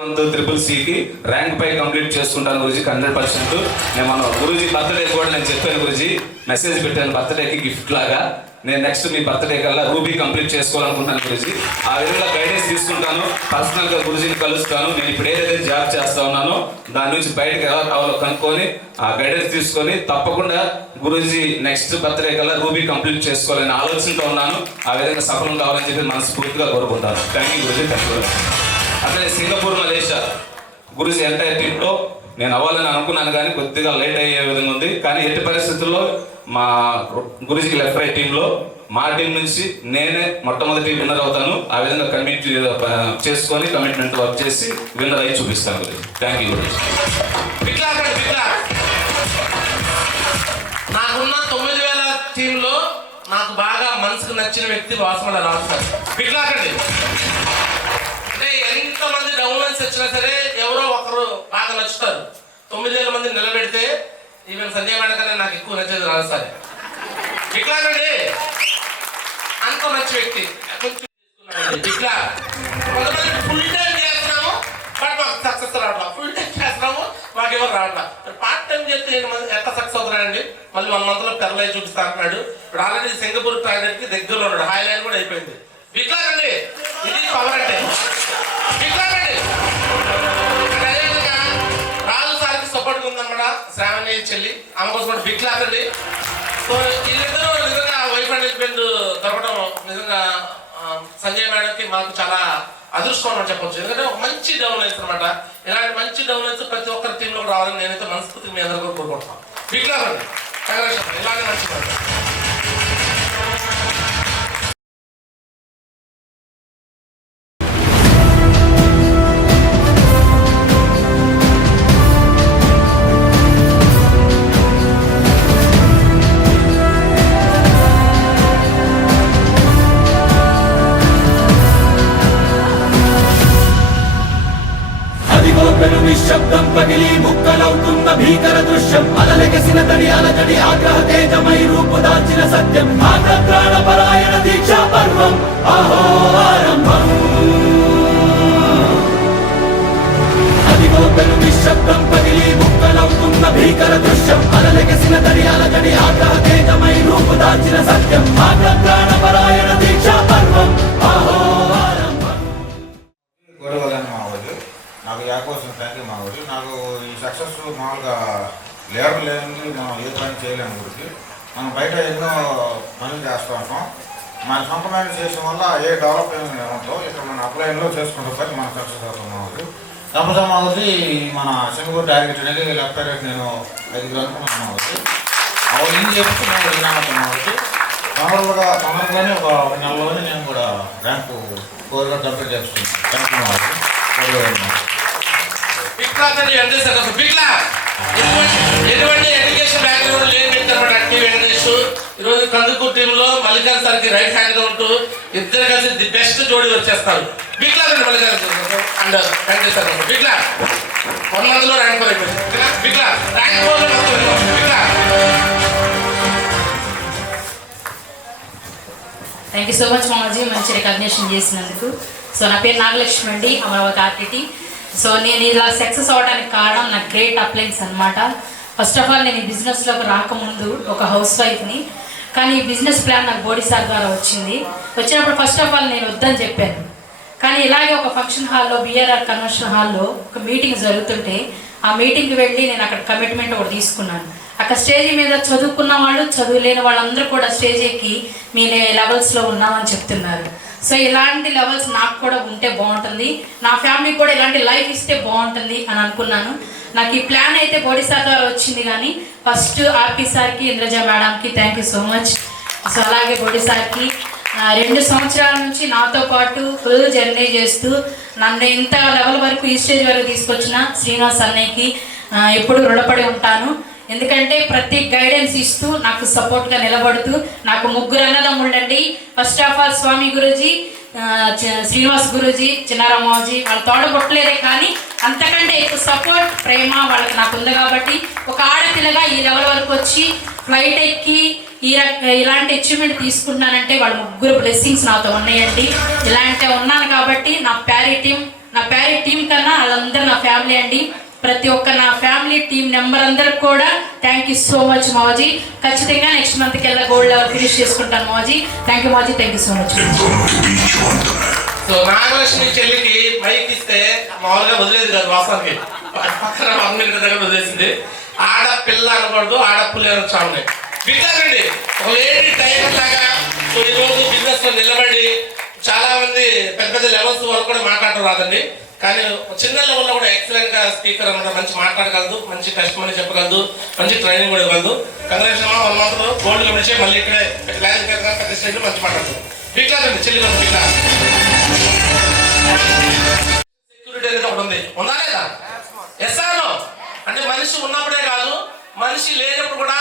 మంత్ CCCకి ర్యాంక్ పై కంప్లీట్ చేసుకుంటాను గురూజీ 100%. నేను మన గురూజీ బర్త్డే కూడా నేను చెప్పాను గురూజీ, మెసేజ్ పెట్టాను బర్త్డేకి గిఫ్ట్ లాగా. నేను నెక్స్ట్ మీ బర్త్డే కల్లా రూబీ కంప్లీట్ చేసుకోవాలనుకుంటున్నాను గురూజీ. ఆ విధంగా గైడెన్స్ తీసుకుంటాను, పర్సనల్గా గురూజీని కలుస్తాను. నేను ఇప్పుడు ఏదైతే జాబ్ చేస్తా ఉన్నానో దాని నుంచి బయటకు ఎలా కావాలో కనుక్కొని ఆ గైడెన్స్ తీసుకొని తప్పకుండా గురూజీ నెక్స్ట్ బర్త్డే కల్లా రూబీ కంప్లీట్ చేసుకోవాలని ఆలోచనతో ఉన్నాను. ఆ విధంగా సఫలం కావాలని చెప్పి మనస్ఫూర్తిగా కోరుకుంటాను. Thank you Guruji. Thank you. అట్లనే సింగపూర్, మలేషియా గురూజీ ఎంటైర్ టీంలో నేను అవ్వాలని అనుకున్నాను, కానీ కొద్దిగా లేట్ అయ్యే విధంగా ఉంది. కానీ ఎట్టి పరిస్థితుల్లో మా గురూజీకి లెఫ్ట్ రైట్ టీంలో మా టీం నుంచి నేనే మొట్టమొదటి విన్నర్ అవుతాను. ఆ విధంగా కమిట్ చేసుకొని కమిట్మెంట్ వర్క్ చేసి విన్నర్ అయ్యి చూపిస్తాను గురూజీ. Thank you Guruji. నాకున్న 9000 టీంలో నాకు బాగా మనసుకు నచ్చిన వ్యక్తి వాసమల రాజు సార్. పిట్లాకండి. అంటే ఎంతమంది డౌన్లైన్స్ వచ్చినా సరే ఎవరో ఒకరు బాగా నచ్చుతారు. 9000 మంది నిలబెడితే ఈవెన్ సంజయ్ మేడం కన్నా నాకు ఎక్కువ నచ్చేది రాజు సార్. పిట్లాకండి. అంత మంచి వ్యక్తి. ఇట్లా కొంతమంది ఫుల్ టైం చేస్తున్నాము బట్ మాకు సక్సెస్ రావట్లా. ఫుల్ టైం చేస్తున్నాము మాకు ఎవరు రావట్లా. పార్ట్ టైం చేస్తే ఎంత సక్సెస్ అవుతున్నాడండి. మళ్ళీ 1 monthలో పెరలై చూపిస్తా అంటున్నాడు. ఇప్పుడు ఆల్రెడీ సింగపూర్ టార్గెట్ కి దగ్గరలో ఉన్నాడు. హైలైన్ కూడా అయిపోయింది. ఇట్లాగండి, ఇది పవర్ అంటే ఇట్లాగండి. అదేవిధంగా రాజు సార్కి సపోర్ట్ ఉందన్నమాట. శ్రావణి చెల్లి ఆమె కోసం కూడా బిట్లాకండి. సో వీళ్ళిద్దరూ నిజంగా వైఫ్ అండ్ హస్బెండ్ దొరకడం నిజంగా సంజయ్ మేడంకి మాకు చాలా అదృష్టం అని చెప్పొచ్చు. ఎందుకంటే మంచి డెవలప్మెంట్స్ అనమాట. ఇలాంటి మంచి డెవలప్మెంట్స్ ప్రతి ఒక్కరి టీంలో రావాలని నేనైతే మనస్ఫూర్తిగా మీ అందరూ కోరుకుంటున్నాను. బిట్లాకండి. ఇలాగే మంచి నిశ్శబ్దం పగిలి ముక్కలవుతున్న భీకర దృశ్యం అలలెగసిన తడి అలజడి ఆగ్రహ తేజమై రూపుదాల్చిన సత్యం ఆగ్రహ పరాయణ దీక్షా పర్వం అహో ఆరంభం అదిగో పెను నిశ్శబ్దం పగిలి ముక్కలవుతున్న భీకర దృశ్యం అలలెగసిన తడి అలజడి ఆగ్రహ తేజమై రూపుదాల్చిన సత్యం ఆగ్రహ పరాయణ దీక్షా పర్వం అహో ఆరంభం గొడవలని మా ఊరు నాకు యాకోసం థ్యాంక్ యూ మా ఊరు నాకు ఈ సక్సెస్ మామూలుగా లేబర్ లేని మనం ఏ పని చేయలేము ఊరికి మనం బయట ఎన్నో పనులు చేస్తూ ఉంటాం మన సొంతమైన చేయడం వల్ల ఏ డెవలప్మెంట్ ఏముందో ఇక్కడ మన అప్లైన్లో చేసుకుంటే పని మనం సక్సెస్ అవుతాం మా ఊరు తప్పదా మా ఊరి మన సింగూరు టార్గెట్ అనేది లెఫ్ట్ టార్గెట్ నేను 5 అనుకున్నాను మా ఊరికి అవి ఏం చెప్తే నేను వినామతాను మా ఊరికి తొందరగానే ఒక నెలలోనే నేను కూడా ర్యాంకు 4గా కంప్లీట్ చేస్తున్నాను థ్యాంక్ యూ మా ఊరికి ఎటువంటి ఎడ్యుకేషన్ బ్యాక్గ్రౌండ్ లేని వ్యక్తి వెంకటేష్ ఈరోజు కందుకూరు టీంలో మల్లికార్జున సార్కి రైట్ హ్యాండ్ గా ఉంటూ ఇద్దరు కలిసి ది బెస్ట్ జోడీ వచ్చేస్తారు బిగ్లా మల్లికార్జున అండ్ వెంకటేష్ సార్ బిగ్లా 1 మంత్ లో ర్యాంక్ 4 అయిపోయింది బిగ్లా ర్యాంక్ 4 లో బిగ్లా. థ్యాంక్ యూ సో మచ్ మామజీ మంచి రికగ్నిషన్ చేసినందుకు. సో నా పేరు నాగలక్ష్మి అండి, అమరావతి ఆర్టీటీ. సో నేను ఇలా సక్సెస్ అవ్వడానికి కారణం నా గ్రేట్ అప్లయన్స్ అనమాట. ఫస్ట్ ఆఫ్ ఆల్ నేను ఈ బిజినెస్లోకి రాకముందు ఒక హౌస్ వైఫ్ని, కానీ ఈ బిజినెస్ ప్లాన్ నాకు బోడీ సార్ ద్వారా వచ్చినప్పుడు ఫస్ట్ ఆఫ్ ఆల్ నేను వద్దని చెప్పాను. కానీ ఇలాగే ఒక ఫంక్షన్ హాల్లో బిఆర్ఆర్ కన్వెన్షన్ హాల్లో ఒక మీటింగ్ జరుగుతుంటే ఆ మీటింగ్కి వెళ్ళి నేను అక్కడ కమిట్మెంట్ ఒకటి తీసుకున్నాను. అక్కడ స్టేజ్ మీద చదువుకున్న వాళ్ళు చదువు లేని వాళ్ళందరూ కూడా స్టేజ్ ఎక్కి మీ లెవెల్స్లో ఉన్నామని చెప్తున్నారు. సో ఇలాంటి లెవెల్స్ నాకు కూడా ఉంటే బాగుంటుంది, నా ఫ్యామిలీకి కూడా ఇలాంటి లైఫ్ ఇస్తే బాగుంటుంది అని అనుకున్నాను. నాకు ఈ ప్లాన్ అయితే బోడీ సార్ ద్వారా వచ్చింది. కానీ ఫస్ట్ ఆర్పి సార్కి, ఇంద్రజ మేడంకి thank you so much. So అలాగే బోడీ సార్కి 2 సంవత్సరాల నుంచి నాతో పాటు ఫుల్ జర్నీ చేస్తూ నన్ను ఇంత లెవెల్ వరకు ఈ స్టేజ్ వరకు తీసుకొచ్చిన శ్రీనివాస్ అన్నయ్యకి ఎప్పుడు రుణపడి ఉంటాను. ఎందుకంటే ప్రతి గైడెన్స్ ఇస్తూ నాకు సపోర్ట్గా నిలబడుతూ, నాకు 3 అన్నదమ్ముళ్ళండి. ఫస్ట్ ఆఫ్ ఆల్ స్వామి గురూజీ, శ్రీనివాస్ గురూజీ, చిన్నారామాజీ వాళ్ళు తోడగొట్టలేదే, కానీ అంతకంటే ఎక్కువ సపోర్ట్ ప్రేమ వాళ్ళకి నాకు ఉంది. కాబట్టి ఒక ఆడపిల్లగా ఈ లెవెల్ వరకు వచ్చి ఫ్లైట్ ఎక్కి ఇలాంటి అచీవ్మెంట్ తీసుకుంటున్నానంటే వాళ్ళ 3 బ్లెస్సింగ్స్ నాతో ఉన్నాయండి. ఇలాంటి ఉన్నాను కాబట్టి నా ప్యారీ టీం కన్నా వాళ్ళందరూ నా ఫ్యామిలీ అండి. ప్రతి ఒక్క నా ఫ్యామిలీ టీం నెంబర్ అందరికి కూడా థ్యాంక్ యూ సో మచ్ మావజీ. ఖచ్చితంగా నెక్స్ట్ మంత్కి వెళ్ళా గోల్డ్ లెవెల్ ఫినిష్ చేసుకుంటాను మావజీ. థ్యాంక్ యూ మావజీ, thank you so much. So Nagalakshmi చెల్లికి మైక్ ఇస్తే మామూలుగా వదిలేదు కాదు, వాస్తవానికి పక్కన అమ్మిన దగ్గర వదిలేసింది. ఆడపిల్ల అనకూడదు, ఆడపుల్లి అనొచ్చాము బిడ్డండి. ఒక లేడీ టైగర్ లాగా ఈరోజు బిజినెస్ లో నిలబడి చాలా మంది పెద్ద పెద్ద లెవెల్స్ వరకు కూడా మాట్లాడటం రాదండి. కానీ చిన్న లెవెల్లో కూడా ఎక్సలెంట్ గా స్పీకర్ అనమాట, మంచి మాట్లాడగలదు, మంచి కస్టమర్ చెప్పగలదు, మంచి ట్రైనింగ్ కూడా ఇవ్వగలదు. కంగ్రాచులేషన్ 1 మంత్ లో గోల్డ్ గమనించే మళ్ళీ ఇక్కడే పెద్ద స్టేజ్ మంచి మాట్లాడుతుంది. బిడ్డండి చెల్లి బిడ్డ సెక్యూరిటీ అనేది ఒకటి ఉంది, ఉందా లేదా? ఎస్ఆర్ఓ అంటే మనిషి ఉన్నప్పుడే కాదు, మనిషి లేనప్పుడు కూడా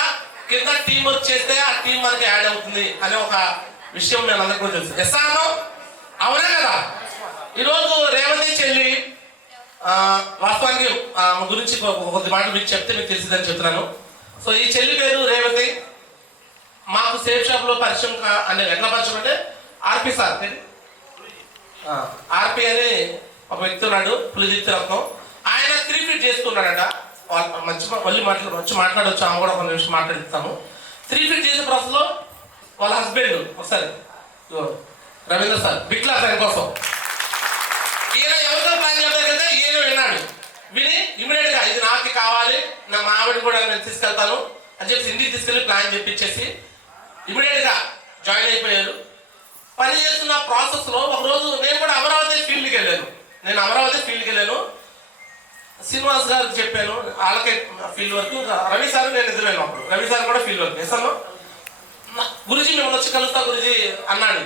కింద టీం వర్క్ చేస్తే ఆ టీం మనకి యాడ్ అవుతుంది అనే ఒక విషయం నేను అందరికీ కూడా తెలుసు. ఎస్ఆర్ఓ అవునా కదా? ఈరోజు రేవతి చెల్లి వాస్తవానికి గురించి కొద్ది మాటలు మీకు చెప్తే మీకు తెలిసిందని చెప్తున్నాను. సో ఈ చెల్లి పేరు రేవతి. మాకు సేఫ్ షాప్ లో పరిచయం అంటే ఎట్లా పరిచయం అంటే ఆర్పి సార్, ఆర్పి అని ఒక వ్యక్తి ఉన్నాడు, పులిజిత్ రత్నం. ఆయన 3 ఫీట్ చేసుకున్నాడట. మళ్ళీ మంచి మాట్లాడవచ్చు, ఆమె కూడా 1 నిమిషం మాట్లాడిస్తాము. 3 ఫీట్ చేసే ప్రాసెస్ లో వాళ్ళ హస్బెండ్ ఒకసారి రవీంద్ర సార్ బిగ్లా ఆయన కోసం ఈయన ఎవరితో ప్లాన్ చేద్దాం ఈయన విన్నాడు. విని ఇమీడియట్ గా ఇది నాకు కావాలి, నా మావిడి కూడా నేను తీసుకెళ్తాను అని చెప్పి ఇంటికి తీసుకెళ్లి ప్లాన్ చెప్పించేసి ఇమీడియట్ గా జాయిన్ అయిపోయారు. పని చేస్తున్న ప్రాసెస్ లో ఒకరోజు నేను కూడా అమరావతి ఫీల్డ్కి వెళ్ళాను. శ్రీనివాస్ గారికి చెప్పాను, వాళ్ళకే ఫీల్డ్ వర్క్. రవి సార్ నేను ఎదురైనా అప్పుడు రవి సార్ కూడా ఫీల్డ్ వర్క్ చేస్తాను. గురుజీ మిమ్మల్ని వచ్చి కలుస్తా గురుజీ అన్నాడు.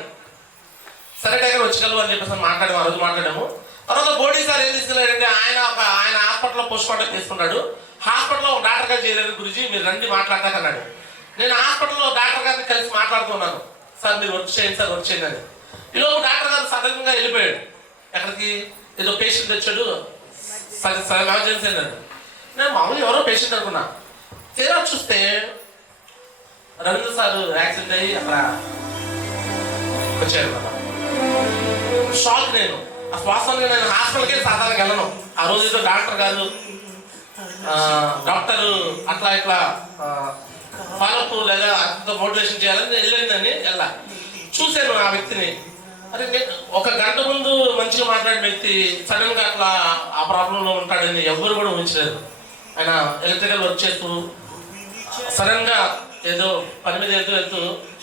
సరే టైగర్ వచ్చి కలువు అని చెప్పేసి మాట్లాడాము. ఆ రోజు మాట్లాడాము. తర్వాత బోడీ సార్ ఏం తీసుకెళ్ళాడంటే ఆయన హాస్పిటల్లో పోస్ట్ మార్టం తీసుకున్నాడు. హాస్పిటల్లో డాక్టర్ గారు చేయలేదు, గురుజీ మీరు రండి మాట్లాడతాకన్నాడు. నేను హాస్పిటల్లో డాక్టర్ గారిని కలిసి మాట్లాడుతున్నాను, సార్ మీరు వర్క్ చేయండి అని. ఈలోపు డాక్టర్ గారు సడన్ గా వెళ్ళిపోయాడు. ఎక్కడికి ఏదో పేషెంట్ వచ్చాడు, ఎమర్జెన్సీ అన్నాడు. నేను మామూలుగా ఎవరో పేషెంట్ అనుకున్నా. తీరా చూస్తే రవీంద్ర సార్ యాక్సిడెంట్ అయ్యి అక్కడ వచ్చారు కదా. షాక్ నేను. ఆ వాస్తవంగా నేను హాస్పిటల్కే సాధారణంగా వెళ్ళను. ఆ రోజు ఏదో డాక్టర్ కాదు, డాక్టరు అట్లా ఇట్లా ఫాలోఅప్ లేదా అంత మోటివేషన్ చేయాలని వెళ్ళిందని వెళ్ళా. చూశాను ఆ వ్యక్తిని. అరే ఒక గంట ముందు మంచిగా మాట్లాడిన వ్యక్తి సడన్ గా అట్లా ఆ ప్రాబ్లంలో ఉంటాడని ఎవ్వరు కూడా ఊహించలేదు. ఆయన ఎలక్ట్రికల్ వర్క్ చేస్తూ సడన్ గా ఏదో పని మీద వెళ్తూ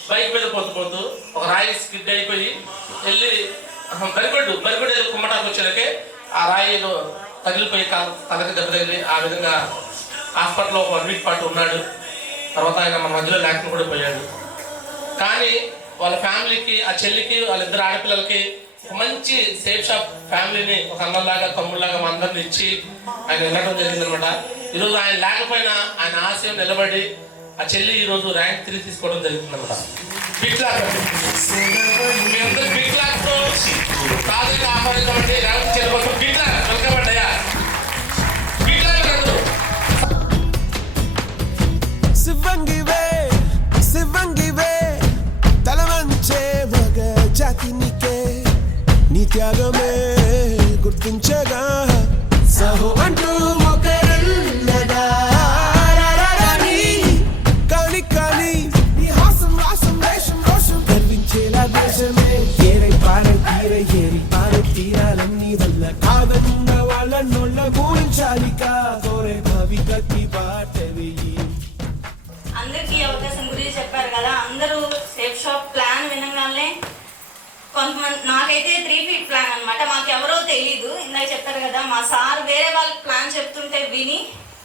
బైక్ మీద పోతూ ఒక రాయి స్కిడ్ అయిపోయి వెళ్ళి బరిగొడ్డు ఏదో కుమ్మటాకు వచ్చేలకే ఆ రాయి ఏదో తగిలిపోయి తలకి దెబ్బ తగిలి ఆ విధంగా హాస్పిటల్లో ఒక 1 వీక్ పాటు ఉన్నాడు. తర్వాత ఆయన మన మధ్యలో లేకుండా కూడా పోయాడు. కానీ వాళ్ళ ఫ్యామిలీకి, ఆ చెల్లికి, వాళ్ళిద్దరు ఆడపిల్లలకి ఒక మంచి సేఫ్ షాప్ ఫ్యామిలీని ఒక అన్నలాగా తమ్ముళ్ళలాగా మా అందరిని ఇచ్చి ఆయన వెళ్ళడం జరిగిందనమాట. ఈరోజు ఆయన లేకపోయినా ఆయన ఆశయం నిలబడి ఆ చెల్లి ఈరోజు ర్యాంక్ 3 తీసుకోవడం జరుగుతుందన్నమాట. బిగ్ క్లాస్ మీ అందరూ బిగ్ క్లాస్ తో సాధనగా ఆహ్వానించబడి ర్యాంక్ చెల్లిపోతాం. బిగ్ క్లాస్ వెల్కమ్ అయ్యా. బిగ్ క్లాస్ శివంగివే తలవంచే మగ జాతినికే నీ త్యాగమే గుర్తించగా సహో అంటూ ఒకరున్నదా కానీ నీ హాసం రాసం వేషం రోషం గర్వించేలా దేశమే ఏరై పార తీరాలన్నీ వల్ల కాదన్న వాళ్ళ నోళ్ళ గురించాలిక కోరే భవిగతి బాట వెయ్యి. అందరికీ అవకాశం గురించి చెప్పారు కదా. అందరూ సేఫ్ షాప్ ప్లాన్ వినగానే కొంతమంది, నాకైతే 3 ఫీట్ ప్లాన్ అనమాట. మాకు ఎవరో తెలీదు. ఇందాక చెప్పారు కదా, మా సార్ వేరే వాళ్ళకి ప్లాన్ చెప్తుంటే విని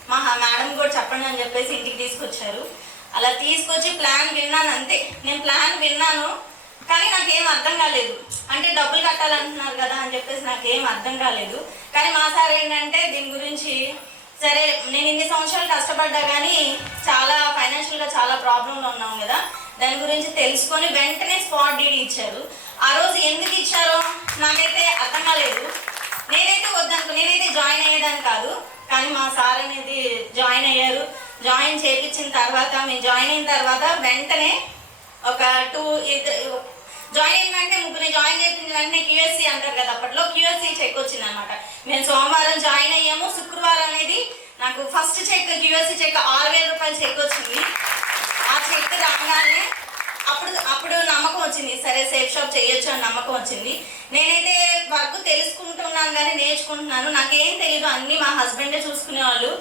మా మేడం కూడా చెప్పండి అని చెప్పేసి ఇంటికి తీసుకొచ్చారు. అలా తీసుకొచ్చి ప్లాన్ విన్నాను అంతే. నేను ప్లాన్ విన్నాను కానీ నాకేం అర్థం కాలేదు. అంటే డబ్బులు కట్టాలంటున్నారు కదా అని చెప్పేసి నాకేం అర్థం కాలేదు. కానీ మా సార్ ఏంటంటే దీని గురించి సరే నేను ఇన్ని సంవత్సరాలు కష్టపడ్డా కానీ చాలా ఫైనాన్షియల్గా చాలా ప్రాబ్లంలో ఉన్నాం కదా, దాని గురించి తెలుసుకొని వెంటనే స్పాట్ డీడీ ఇచ్చారు. ఆ రోజు ఎందుకు ఇచ్చారో నాకైతే అర్థం కాలేదు. నేనైతే వద్దనుకో, నేనైతే జాయిన్ అయ్యేదాన్ని కాదు. కానీ మా సార్ అనేది జాయిన్ అయ్యారు. జాయిన్ చేయించిన తర్వాత మేము జాయిన్ అయిన తర్వాత వెంటనే ఒక 2 జాయిన్ అయిన వెంటనే ముగ్గురిని జాయిన్ చేయించిన వెంటనే క్యూఎస్సీ అంటారు కదా, అప్పట్లో క్యూఎస్సీ చెక్ వచ్చింది అనమాట. మేము సోమవారం జాయిన్ అయ్యాము. శుక్రవారం అనేది నాకు ఫస్ట్ చెక్, క్యూఎస్సీ చెక్ 6,000 రూపాయలు చెక్ వచ్చింది. ఆ చెక్ రాగానే అప్పుడు నమ్మకం వచ్చింది, సరే సేఫ్ షాప్ చేయొచ్చు అని నమ్మకం వచ్చింది. నేనైతే వర్క్ తెలుసుకుంటున్నాను కానీ నేర్చుకుంటున్నాను. నాకేం తెలియదు, అన్నీ మా హస్బెండే చూసుకునేవాళ్ళు.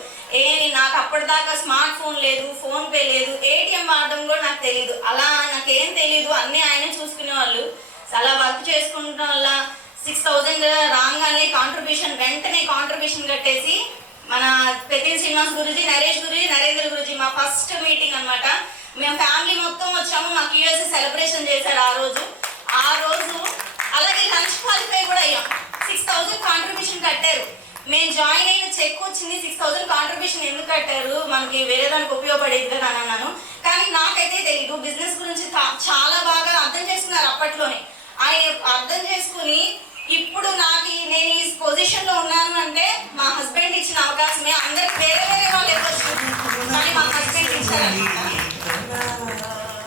నాకు అప్పటిదాకా స్మార్ట్ ఫోన్ లేదు, ఫోన్ పే లేదు, ఏటీఎం వాడడం కూడా నాకు తెలియదు. అలా నాకేం తెలియదు, అన్నీ ఆయనే చూసుకునేవాళ్ళు. అలా వర్క్ చేసుకుంటాం వల్ల 6,000 రాగానే కాంట్రిబ్యూషన్, వెంటనే కాంట్రిబ్యూషన్ కట్టేసి మన పెద్ద శ్రీనివాస్ గురుజీ, నరేష్ గురుజీ, నరేంద్ర గురుజీ మా ఫస్ట్ మీటింగ్ అనమాట. మేము ఫ్యామిలీ మొత్తం వచ్చాము. మా క్యూఎస్సీ సెలబ్రేషన్ చేశారు ఆ రోజు. అలాగే లంచ్ క్వాలిఫై కూడా అయ్యాం. 6,000 కాంట్రిబ్యూషన్ కట్టారు. మేము జాయిన్ అయిన చెక్ వచ్చింది. 6,000 కాంట్రిబ్యూషన్ ఎందుకు కట్టారు, మనకి వేరే దానికి ఉపయోగపడేది కదా అని అన్నాను. కానీ నాకైతే తెలీదు. బిజినెస్ గురించి చాలా బాగా అర్థం చేసుకున్నారు అప్పట్లోనే. ఆయన అర్థం చేసుకుని ఇప్పుడు నేను ఈ పొజిషన్లో ఉన్నాను అంటే మా హస్బెండ్ ఇచ్చిన అవకాశమే. అందరికి వేరే వాళ్ళు ఇవ్వచ్చు కానీ మా హస్బెండ్ ఇచ్చారనమాట.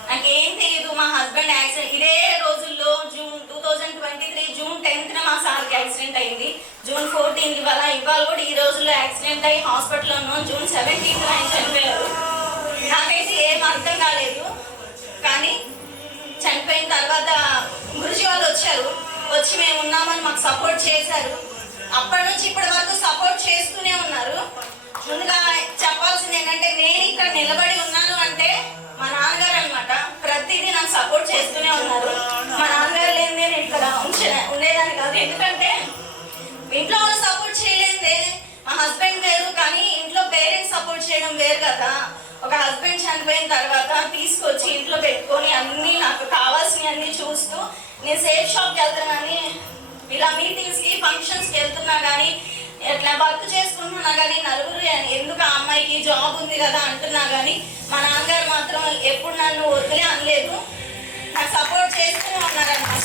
నాకేం తెలియదు. మా హస్బెండ్ యాక్సిడెంట్ ఇదే రోజుల్లో జూన్ 2023 జూన్ 10th మా సార్కి యాక్సిడెంట్ అయింది. జూన్ 14 ఇవాళ కూడా ఈ రోజుల్లో యాక్సిడెంట్ అయ్యి హాస్పిటల్లో ఉన్నాం. జూన్ 17 ఆయన చనిపోయారు. నాకైతే ఏం అర్థం కాలేదు. కానీ చనిపోయిన తర్వాత గురుజీ వాళ్ళు వచ్చి మేము ఉన్నామని మాకు సపోర్ట్ చేశారు. అప్పటి నుంచి ఇప్పటి వరకు సపోర్ట్ చేస్తూనే ఉన్నారు. ముందుగా చెప్పాల్సింది ఏంటంటే, నేను ఇక్కడ నిలబడి ఉన్నాను అంటే మా నాన్నగారు అనమాట. ప్రతిదీ నాకు సపోర్ట్ చేస్తూనే ఉన్నారు. మా నాన్నగారు లేని నేను ఇక్కడ ఉండేదాన్ని కాదు. ఎందుకంటే ఇంట్లో వాళ్ళు సపోర్ట్ చేయలేదే. మా హస్బెండ్ వేరు కానీ ఇంట్లో పేరెంట్స్ సపోర్ట్ చేయడం వేరు కదా. ఒక హస్బెండ్ చనిపోయిన తర్వాత తీసుకొచ్చి ఇంట్లో పెట్టుకొని అన్నీ నాకు కావాల్సినవి అన్నీ చూస్తూ నేను సేఫ్ షాప్కి వెళ్తాను కానీ ఇలా మీటింగ్స్కి ఫంక్షన్స్కి వెళ్తున్నా కానీ ఎట్లా వర్క్ చేసుకుంటున్నా కానీ నలుగురు ఎందుకు ఆ అమ్మాయికి జాబ్ ఉంది కదా అంటున్నా కానీ మా నాన్నగారు మాత్రం ఎప్పుడు నన్ను వదిలే అనలేదు. నాకు సపోర్ట్ చేస్తూనే ఉన్నారనమాట.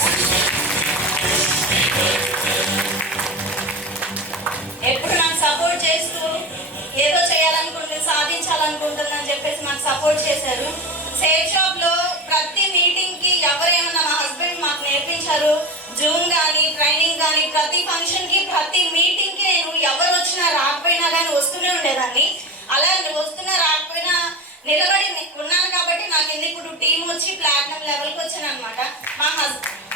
ఎప్పుడు నాకు సపోర్ట్ అనుకుంటుందని చెప్పేసి మాకు సపోర్ట్ చేశారు. సేఫ్ షాప్లో ప్రతి మీటింగ్కి ఎవరేమన్నా మా హస్బెండ్ మాకు నేర్పించారు. జూమ్ కానీ ట్రైనింగ్ కానీ ప్రతి ఫంక్షన్కి ప్రతి మీటింగ్కి నేను ఎవరు వచ్చినా రాకపోయినా కానీ వస్తూనే ఉండేదాన్ని. అలా వస్తున్నా రాకపోయినా నిలబడి ఉన్నాను కాబట్టి నాకు ఎందుకు ఇప్పుడు టీం వచ్చి ప్లాటినం లెవెల్కి వచ్చాను అనమాట.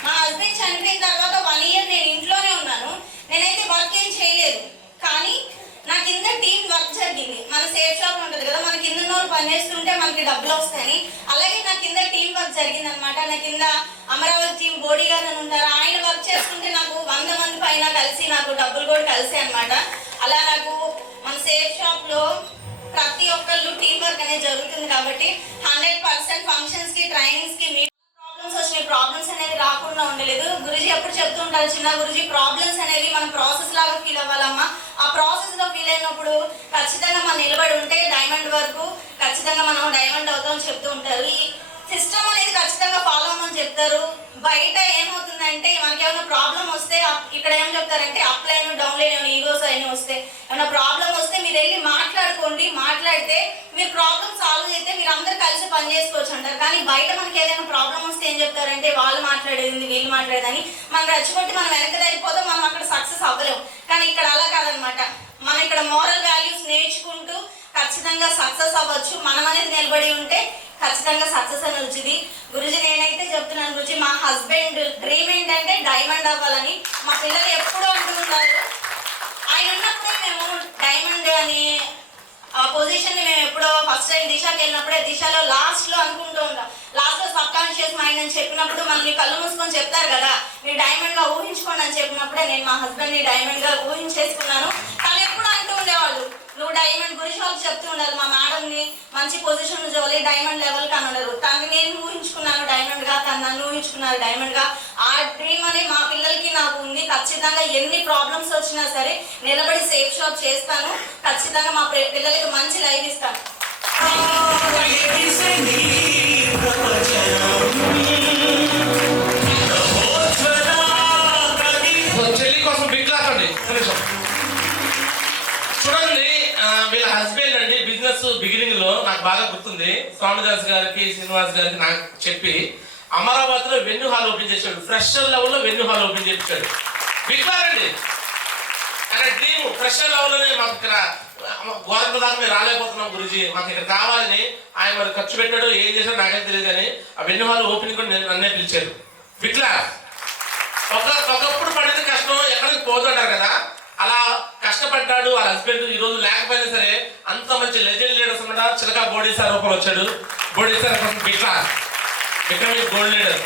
మా హస్బెండ్ చనిపోయిన తర్వాత 1 year నేను ఇంట్లోనే ఉన్నాను. నేనైతే వర్క్ ఏం చేయలేదు, కానీ నా కింద టీం వర్క్ జరిగింది. మన సేఫ్ షాప్ ఉంటుంది కదా, మన కింద వాళ్ళు పనిచేస్తుంటే మనకి డబ్బులు వస్తాయని, అలాగే నా కింద టీం వర్క్ జరిగింది అనమాట. నా కింద అమరావతి టీం బోడీ గారు అని ఉంటారు, ఆయన వర్క్ చేస్తుంటే నాకు 100 మంది పైన కలిసి నాకు డబ్బులు కూడా కలిసాయి అనమాట. అలా నాకు మన సేఫ్ షాప్లో ప్రతి ఒక్కళ్ళు టీం వర్క్ అనేది జరుగుతుంది కాబట్టి 100% ఫంక్షన్స్కి ట్రైనింగ్స్కి ప్రాబ్లమ్స్ వచ్చినాయి. ప్రాబ్లమ్స్ అనేవి రాకుండా ఉండలేదు. గురుజీ ఎప్పుడు చెప్తుంటారు, చిన్న గురుజీ ప్రాబ్లమ్స్ అనేవి మనం ప్రాసెస్ లాగా ఫీల్ అవ్వాలమ్మా. ఆ ప్రాసెస్లో ఫీల్ అయినప్పుడు ఖచ్చితంగా మనం నిలబడి ఉంటే డైమండ్ వరకు ఖచ్చితంగా మనం డైమండ్ అవుతామని చెప్తూ ఉంటారు. ఈ సిస్టమ్ అనేది ఖచ్చితంగా ఫాలో అవ్వమని చెప్తారు. బయట ఏమవుతుందంటే మనకి ఏమైనా ప్రాబ్లం వస్తే ఇక్కడ ఏం చెప్తారంటే అప్ లైన్ డౌన్ లైన్ ఏమైనా ఈగోస్ అయినా వస్తే ఏమైనా ప్రాబ్లం వస్తే మీరు వెళ్ళి మాట్లాడుకోండి. మాట్లాడితే మీరు ప్రాబ్లం సాల్వ్ అయితే మీరు అందరు కలిసి పని చేసుకోవచ్చు అంటారు. కానీ బయట మనకి ఏదైనా ప్రాబ్లం వస్తే ఏం చెప్తారంటే వాళ్ళు మాట్లాడేది వీళ్ళు మాట్లాడేదని మనం రెచ్చగొట్టి మనం వెనక తగ్గిపోతే మనం అక్కడ సక్సెస్ అవ్వలేము. కానీ ఇక్కడ అలా కాదనమాట. మనం ఇక్కడ మోరల్ వాల్యూస్ నేర్చుకుంటూ ఖచ్చితంగా సక్సెస్ అవ్వచ్చు. మనం అనేది నిలబడి ఉంటే ఖచ్చితంగా సక్సెస్ అని వచ్చింది. గురుజీ నేనైతే చెప్తున్నాను గురుజీ, మా హస్బెండ్ డ్రీమ్ ఏంటంటే డైమండ్ అవ్వాలని. మా పిల్లలు ఎప్పుడూ అంటున్నారు, ఆయన ఉన్నప్పుడే మేము డైమండ్ అని ఆ పొజిషన్ని మేము ఎప్పుడో ఫస్ట్ టైం దిశకి వెళ్ళినప్పుడే దిశలో లాస్ట్లో అనుకుంటూ ఉంటాం. లాస్ట్లో సబ్ కాన్షియస్ మైండ్ అని చెప్పినప్పుడు మనల్ని కళ్ళు మూసుకొని చెప్తారు కదా, మీరు డైమండ్గా ఊహించుకోండి అని చెప్పినప్పుడే నేను మా హస్బెండ్ని డైమండ్గా ఊహించేసుకున్నాను. కానీ ఎప్పుడు అంటూ ఉండేవాళ్ళు, నువ్వు డైమండ్ గురించి వాళ్ళు చెప్తూ ఉండాలి. మా మేడంని మంచి పొజిషన్ జోలి డైమండ్ లెవెల్ కానీ ఉండరు. తనని నేను ఊహించుకున్నాను డైమండ్గా, తను నన్ను ఊహించుకున్నారు డైమండ్గా. ఆ డ్రీమ్ అని మా పిల్లలకి నాకు ఉంది. ఖచ్చితంగా ఎన్ని ప్రాబ్లమ్స్ వచ్చినా సరే నిలబడి సేఫ్ షాప్ చేస్తాను. ఖచ్చితంగా మా పిల్లలకి మంచి లైఫ్ ఇస్తాను. చెల్లి కోసం బిగ్ క్లాస్ అండి. చూడండి, వీళ్ళ హస్బెండ్ అండి బిజినెస్ బిగినింగ్ లో నాకు బాగా గుర్తుంది. స్వామిదాస్ గారికి శ్రీనివాస్ గారికి నాకు చెప్పి అమరావతిలో వెన్యూ హాల్ ఓపెన్ చేశాడు. ఫ్రెషర్ లెవెల్లో వెన్యూ హాల్ ఓపెన్ చేయించాడు. బిగ్ క్లాస్ అండి. ఆయన డ్రీమ్ ఫ్రెషర్ లెవెల్లోనే మాకు ఇక్కడ గోదావరి దాకా మేము రాలేకపోతున్నాం గురుజీ, మాకు ఇక్కడ కావాలని ఆయన మరి ఖర్చు పెట్టాడు, ఏం చేశాడో నాకేం తెలియదు. కానీ ఆ వెన్యూ హాల్ ఓపెనింగ్ కూడా నన్నే పిలిచారు. Big class. ఒకప్పుడు పడింది కష్టం ఎక్కడికి పోతుంటారు కదా, అలా కష్టపడ్డాడు వాళ్ళ హస్బెండ్. ఈ రోజు లేకపోయినా సరే అంత మంచి లెజెండ్ లీడర్స్ అన్నమాట. చిలక బోడీ సార్ రూపంలో వచ్చాడు. Bodi sir big class, becoming gold leader.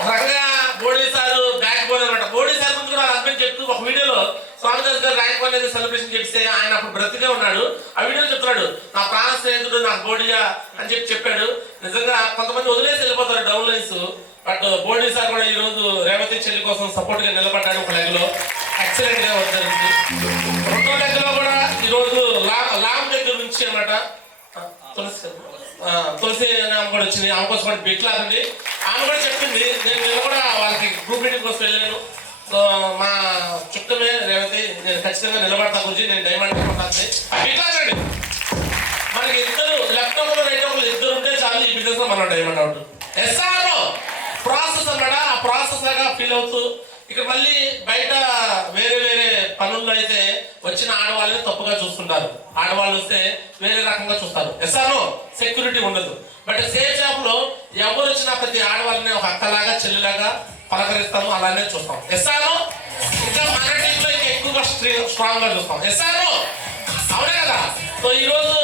ఒక రకంగా బోడీ సార్ బ్యాక్ బోన్ అనమాట. బోడీ సార్ గురించి కూడా హస్బెండ్ చెప్తూ ఒక వీడియోలో స్వామిదాస్ గారు ర్యాంక్ అనేది సెలబ్రేషన్ చేస్తే ఆయన అప్పుడు బ్రతికే ఉన్నాడు. ఆ వీడియోలో చెప్తున్నాడు, నా ప్రాణ స్నేహితుడు నాకు బోడియా అని చెప్పాడు. నిజంగా కొంతమంది వదిలేసి వెళ్ళిపోతారు down lines. But body sir కూడా ఈ రోజు రేవతి చెల్లి కోసం సపోర్ట్ గా నిలబడ్డాడు. ఒక లెగ్ లో ఎక్సలెంట్ గా వచ్చింది. రెండో లెగ్ లో కూడా ఈ రోజు లాంగ్ దగ్గర నుంచి అనమాట తులసి అనే ఆమె కూడా వచ్చింది. ఆమె కోసం కూడా బిగ్ క్లాస్ అండి. ఆమె కూడా చెప్పింది, నేను కూడా వాళ్ళకి గ్రూప్ మీటింగ్ కోసం వెళ్ళాను. సో మా చుట్టమే రేవతి నేను ఖచ్చితంగా నిలబడతా గురించి నేను డైమండ్ బిగ్ క్లాస్ అండి. మనకి ఇద్దరు లెఫ్ట్ ఒకరు రైట్ ఒకరు ఇద్దరు ఉంటే చాలు ఈ బిజినెస్ లో మనం డైమండ్ అవుట్. ఎస్ఆర్ఓ ప్రాసెస్ అన్నమాట. ఆ ప్రాసెస్ లాగా ఫీల్ అవుతూ ఇక్కడ మళ్ళీ బయట వేరే వేరే పనుల్లో అయితే వచ్చిన ఆడవాళ్ళని తప్పుగా చూస్తుంటారు. ఆడవాళ్ళు వస్తే వేరే రకంగా చూస్తారు. ఎస్ఆర్ఓ సెక్యూరిటీ ఉండదు. బట్ సేఫ్ షాప్ లో ఎవరు వచ్చినా ప్రతి ఆడవాళ్ళని ఒక అక్కలాగా చెల్లిలాగా పలకరిస్తాము, అలానే చూస్తాం. ఎస్ఆర్ఓ ఇంకా మన టీంలో ఇంకా ఎక్కువగా స్ట్రాంగ్ గా చూస్తాం. ఎస్ఆర్ఓ అవునే కదా. సో ఈ రోజు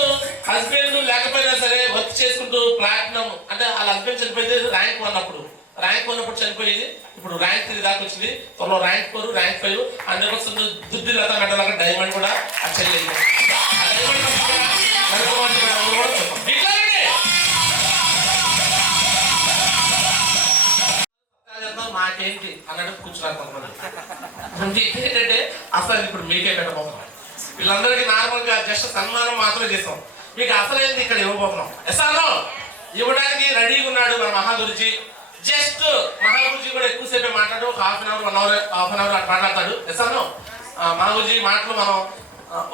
హస్బెండ్ లేకపోయినా సరే వర్క్ చేసుకుంటూ ప్లాటినం అంటే వాళ్ళ హస్బెండ్ చనిపోయింది ర్యాంక్ 1 అప్పుడు. ర్యాంక్ 1 అప్పుడు చనిపోయింది. ఇప్పుడు ర్యాంక్ 3 దాకా వచ్చింది. త్వరలో ర్యాంక్ 4, ర్యాంక్ 5 అందుకోసం దుద్ది లత మెడలాగా డైమండ్ కూడా ఆ చెల్లి. మాకేంటి అన్నట్టు కూర్చున్నారు కొంతమంది. ఏంటంటే అసలు ఇప్పుడు మీకే పెట్టబోతున్నాం. వీళ్ళందరికీ నార్మల్ గా జస్ట్ సన్మానం మాత్రమే చేస్తాం. మీకు అసలేంది ఇక్కడ ఇవ్వబోతున్నాం. ఎస్ఆర్ఓ ఇవ్వడానికి రెడీగా ఉన్నాడు మన మహాగురుజీ. జస్ట్ మహాగురుజీ కూడా ఎక్కువసేపే మాట్లాడు. ఒక హాఫ్ అన్ అవర్ అట్లా మాట్లాడతాడు. ఎస్ఆర్ఓ మహాగురుజీ మాటలు మనం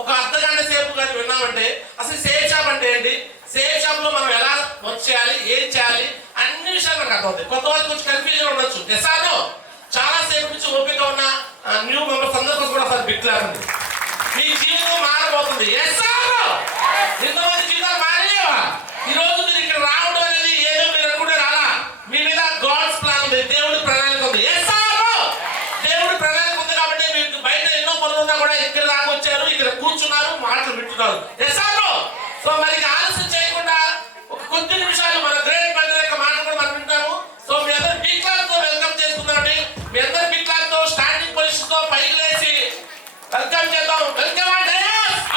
ఒక అర్ధగంట సేపు కానీ విన్నామంటే అసలు సేఫ్ షాప్ అంటే ఏంటి, సేఫ్ షాప్ లో మనం ఎలా వర్క్ చేయాలి, ఏం చేయాలి అన్ని విషయాలు మనకు అర్థమవుతాయి. కొత్త వాళ్ళకి కొంచెం కన్ఫ్యూజన్ ఉండొచ్చు. ఎస్ఆర్ఓ చాలా సేపు నుంచి ఓపిక ఉన్న న్యూ మెంబర్స్ అందరి కోసం కూడా అసలు బిగ్ క్లాస్ ఉంది. మీ జీవితం మారబోతుంది. ఎస్ఆర్ఓ ఎంతమంది జీవితాలు మారలేవా? ఈ రోజు మీరు ఇక్కడ రావడం అనేది ఏదో మీరు అనుకుంటే రాలా, మీ మీద గాడ్స్ ప్లాన్ ఉంది, దేవుడి ప్రణాళిక ఉంది. ఎస్ఆర్ఓ దేవుడి ప్రణాళిక ఉంది కాబట్టి మీకు బయట ఎన్నో పనులు ఉన్నా కూడా ఇక్కడ దాకా వచ్చారు, ఇక్కడ కూర్చున్నారు, మాటలు వింటున్నారు. ఎస్ఆర్ఓ సో మరి ఆలస్యం చేయకుండా ఒక కొద్ది నిమిషాలు మన గ్రేట్ మెంటర్ యొక్క మాట కూడా మనం వింటాము. సో మీ అందరూ బిగ్ క్లాస్ తో వెల్కమ్ చేసుకున్నారండి. మీ అందరూ బిగ్ క్లాస్ తో స్టాండింగ్ పొజిషన్ తో పైకి లేచి వెల్కమ్ చేద్దాం. వెల్కమ్ అంటే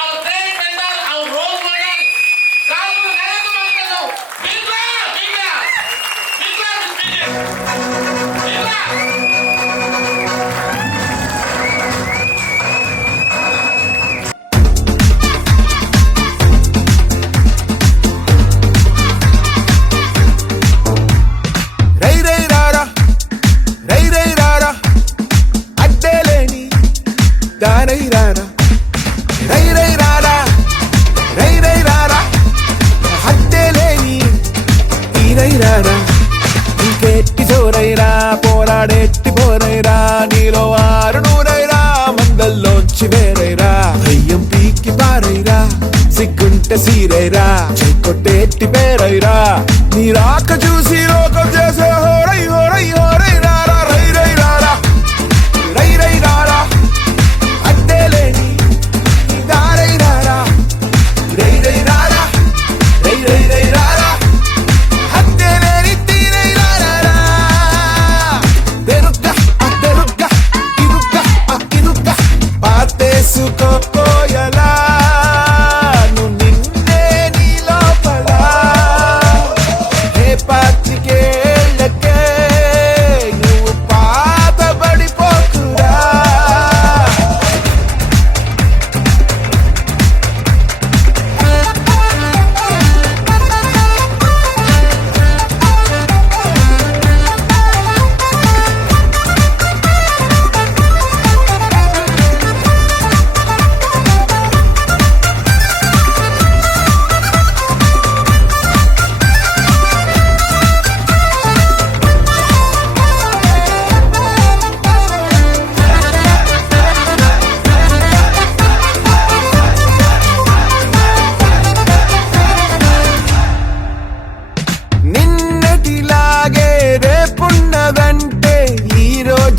our great mentor, our role model కాదు Narendra Modi garu. Big clap, big clap, big clap, big clap. రై రై రారా రై రై రారా అడ్డేలేని దారై రారా రై రై రారా రై రై రారా అడ్డేలేని తీరై రారా ఇంకెట్టి జోరైరా పోరాడెట్టి పోరైరా నీలో ఆరు నూరైరా మందల్లోంచి వేరైరా భయ్యం పీకి పారైరా సిగ్గుంటే సీరైరా చెక్కొట్టేట్టి పేరైరా నీ రాక చూసి లోకం చేసే హోరై హోరై హోరై రారా రై రై రారా రై రై రారా అడ్డేలేని దారై రారా రై రై రారా రై రై రై రారా అడ్డేలేని తీరై రారా తెరుగ్గా తెరుగ్గా ఇరుగ్గా ఇరుగ్గా పాతేసుకోయలా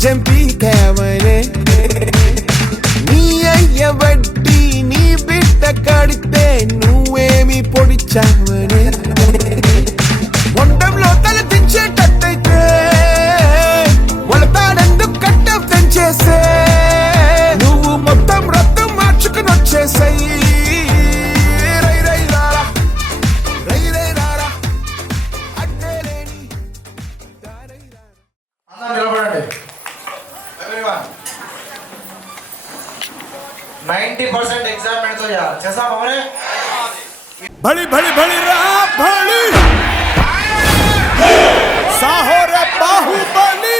జంపీకావనే నీ అయ్య వడ్డీ నీ బిడ్డ కడితే నువ్వేమి పొడిచావనే మొండంలో తల దించేటట్టయితే మొలతాడెందుకు కట్టం తెంచేసే నువ్వు మొత్తం రక్తం మార్చుకుని వచ్చేసాయి రై రై రారా రై రై రారా అడ్డేలేని దారై రారా. నిలబడండి. 90% एग्जाम तो यार जैसा हमने भली भली भली रहा भली साहो रे बाहुबली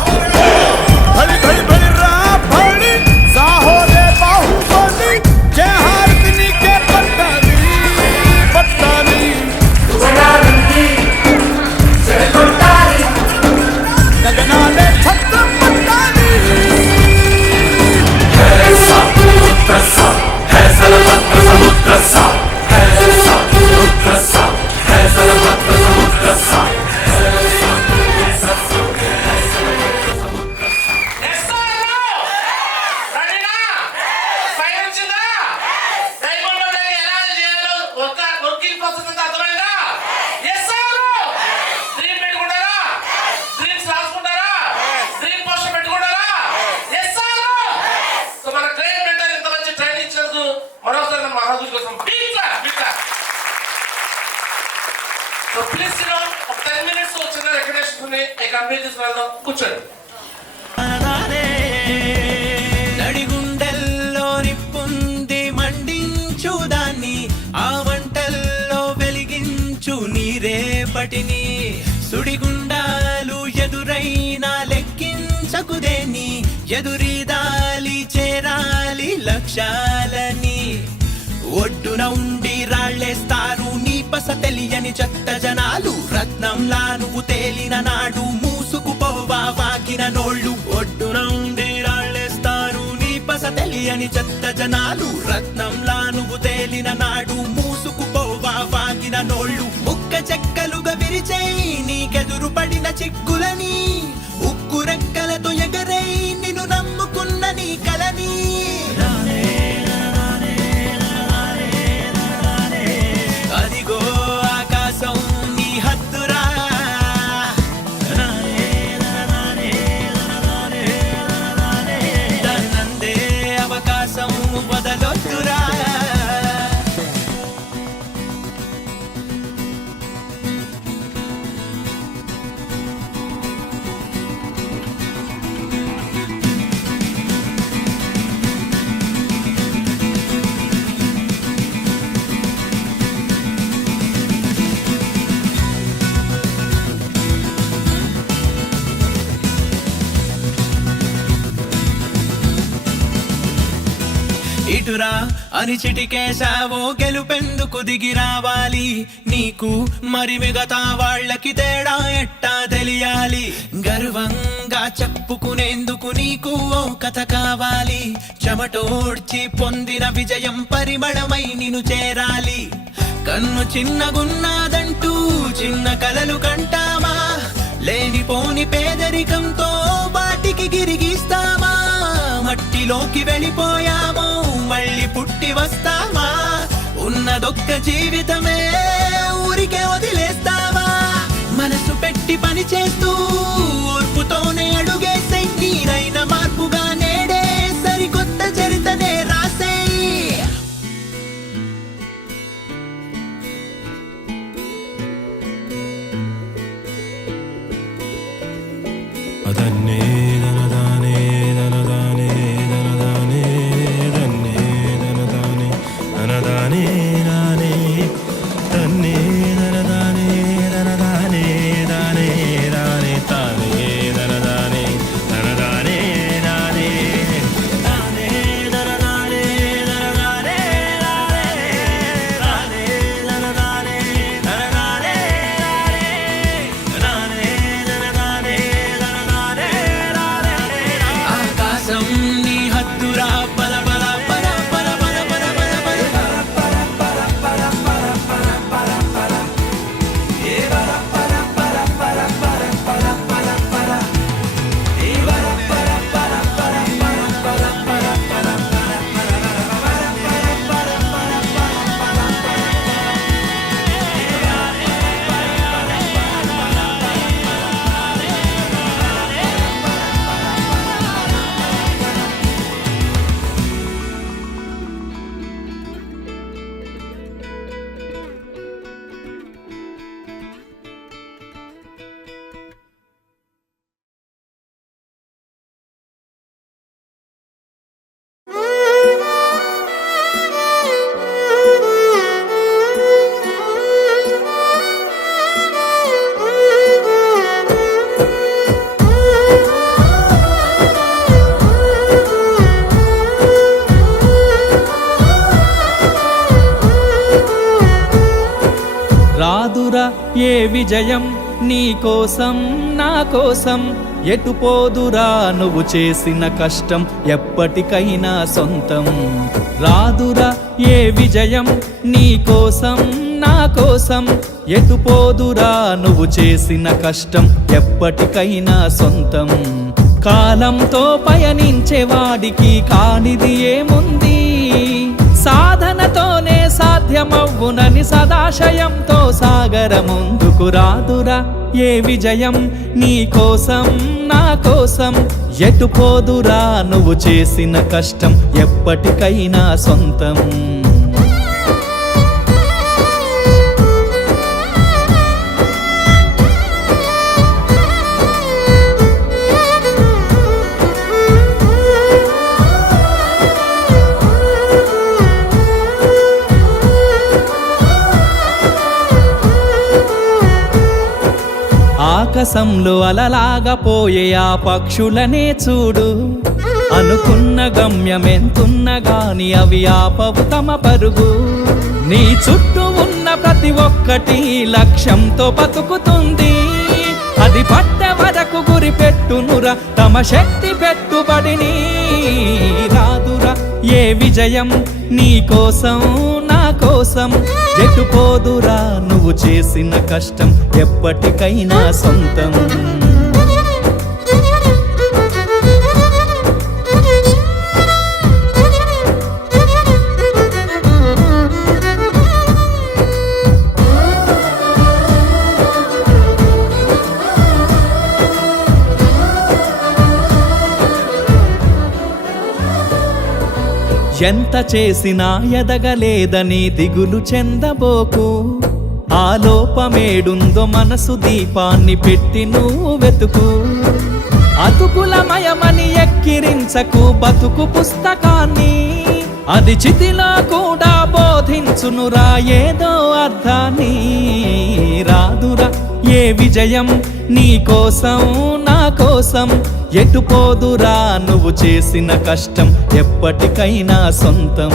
भली भली भली रहा भली साहो रे बाहुबली जय हारदिनी के पट्टानी पट्टानी गगनाने छत्र पट्टानी So please, you know, 10 minutes so చిన్న recognition ఉంది. एक ambulance తీసుకురాదాం. కూర్చోండి. నడిగుండెల్లో నిప్పుంది మండించు దాన్ని ఆ వంటల్లో వెలిగించు నీరేపటిని సుడిగుండాలు ఎదురైనా లెక్కించు ఎదురీదాలి చేరాలి లక్ష్యాలని ఒడ్డున ఉండి రాళ్ళేస్తారు నీ పస తెలియని చెత్త జనాలు రత్నంలా నువ్వు తేలిన నాడు మూసుకుపోవా వాకిన నోళ్ళు ఒడ్డున ఉండి రాళ్ళేస్తారు నీ పస తెలియని చెత్త జనాలు రత్నంలా నువ్వు తేలిన నాడు మూసుకుపోవా వాకిన నోళ్ళు ముక్క చెక్కలుగా విరిచేయి నీకెదురు పడిన చిక్కులని ఉక్కు రెక్కలతో ఎగరై నిన్ను నమ్ముకున్న నీ కలని అదిగో ఆకాశం నీ హద్దురా దాన్నందే అవకాశం వదలొద్దురా ఇటురా అని చిటికేశావో గెలుపెందుకు దిగి రావాలి నీకు మరి మిగతా వాళ్ళకి తేడా ఎట్టా తెలియాలి గర్వంగా చెప్పుకునేందుకు నీకు ఓ కథ కావాలి చెమటోడ్చి పొందిన విజయం పరిమళమై నిన్ను చేరాలి కన్ను చిన్నగున్నాదంటూ చిన్న కలలు కంటామా లేనిపోని పేదరికంతో బాటికి గిరిగిస్తామా మట్టిలోకి వెళ్ళిపోయామో మళ్ళీ పుట్టి వస్తామా ఉన్నదొక్క జీవితమే ఊరికే వదిలేస్తావా మనసు పెట్టి పని చేస్తూ ఓర్పుతోనే అడుగేసే నీరైన మార్పుగా నేడే సరికొత్త చరితనే రాసేయి అదన్నే దనదానే దనదానే దనదానే దన్నే దనదానే దనదానే దానే దన్నే దనదానే దనదానే దానే దానే తానే దనదానే దనదానే దానే తానే దనదానే దనదానే దానే దనదానే దనదానే దానే దనదానే ఆకాశం నీ హద్దురా బల బల పర పర పర పర పర పర రాదురా ఏ విజయం నీ కోసం నా కోసం ఎటు పోదురా నువ్వు చేసిన కష్టం ఎప్పటికైనా సొంతం రాదురా ఏ విజయం నీ కోసం నా కోసం ఎటు పోదురా నువ్వు చేసిన కష్టం ఎప్పటికైనా సొంతం కాలంతో పయనించే వాడికి కానిది ఏముంది సాధనతోనే సాధ్యమవ్వునని సదాశయంతో సాగర ముందుకు రాదురా ఏ విజయం నీ కోసం నా కోసం ఎటు పోదురా నువ్వు చేసిన కష్టం ఎప్పటికైనా సొంతం ఆకాశంలో అలలాగా పోయే ఆ పక్షులనే చూడు అనుకున్న గమ్యమెంతున్న గాని అవి ఆపవు తమ పరుగు. నీ చుట్టూ ఉన్న ప్రతి ఒక్కటి లక్ష్యంతో బతుకుతుంది. అది పట్టే వరకు గురి పెట్టునురా తమ శక్తి పెట్టుబడిని. రాదురా ఏ విజయం నీ కోసం నా కోసం, ఎటుపోదురా నువ్వు చేసిన కష్టం ఎప్పటికైనా సొంతం. ఎంత చేసినా ఎదగలేదని దిగులు చెందబోకు. ఆ లోపమేడుందో మనసు దీపాన్ని పెట్టి నువ్వు వెతుకు. అతుకులమయమని ఎక్కిరించకు బతుకు పుస్తకాన్ని, అది చితిలో కూడా బోధించునురా ఏదో అర్థాన్ని. రాదురా ఏ విజయం నీ కోసం నా కోసం, ఎటుపోదురా నువ్వు చేసిన కష్టం ఎప్పటికైనా సొంతం.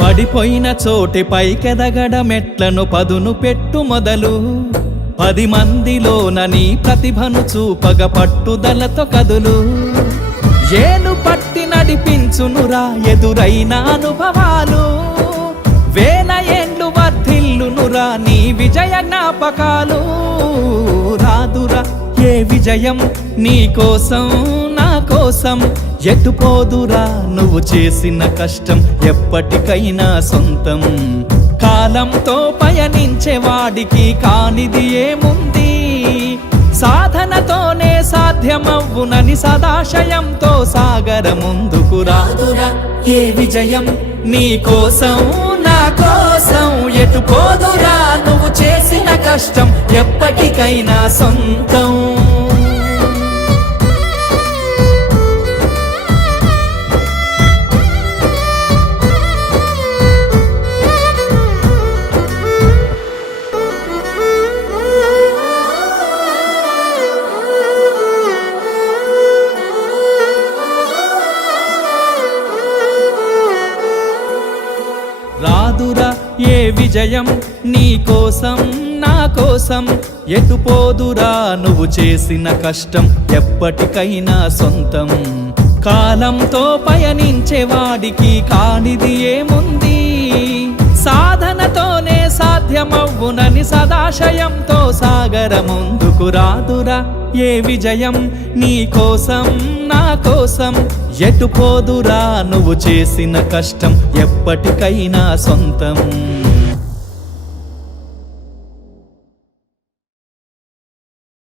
పడిపోయిన చోటి పైకెదగడ మెట్లను పదును పెట్టు మొదలు. 10 మందిలోన నీ ప్రతిభను చూపగ పట్టుదలతో కదులు. ఏలు పట్టి నడిపించునురా ఎదురైన అనుభవాలు. 1000 ఏండ్లు వర్ధిల్లునురా నీ విజయ జ్ఞాపకాలు. రాదురా ఏ విజయం నీ కోసం నా కోసం, ఎటుపోదురా నువ్వు చేసిన కష్టం ఎప్పటికైనా సొంతం. కాలంతో పయనించే వాడికి కానిది ఏముంది, సాధనతోనే సాధ్యమవ్వునని సదాశయంతో సాగర ముందుకు. రాదురా ఏ విజయం నీ కోసం నా కోసం, ఎటుపోదురా నువ్వు చేసిన కష్టం ఎప్పటికైనా సొంతం. రాదురా ఏ విజయం నీ కోసం నా కోసం, ఎటుపోదురా నువ్వు చేసిన కష్టం ఎప్పటికైనా సొంతం. కాలంతో పయనించే వాడికి కానిది ఏముంది, సాధనతోనే సాధ్యమవ్వునని సదాశయంతో సాగర ముందుకు. రాదురా ఏ విజయం నీ కోసం నా కోసం, ఎటుపోదురా నువ్వు చేసిన కష్టం ఎప్పటికైనా సొంతం.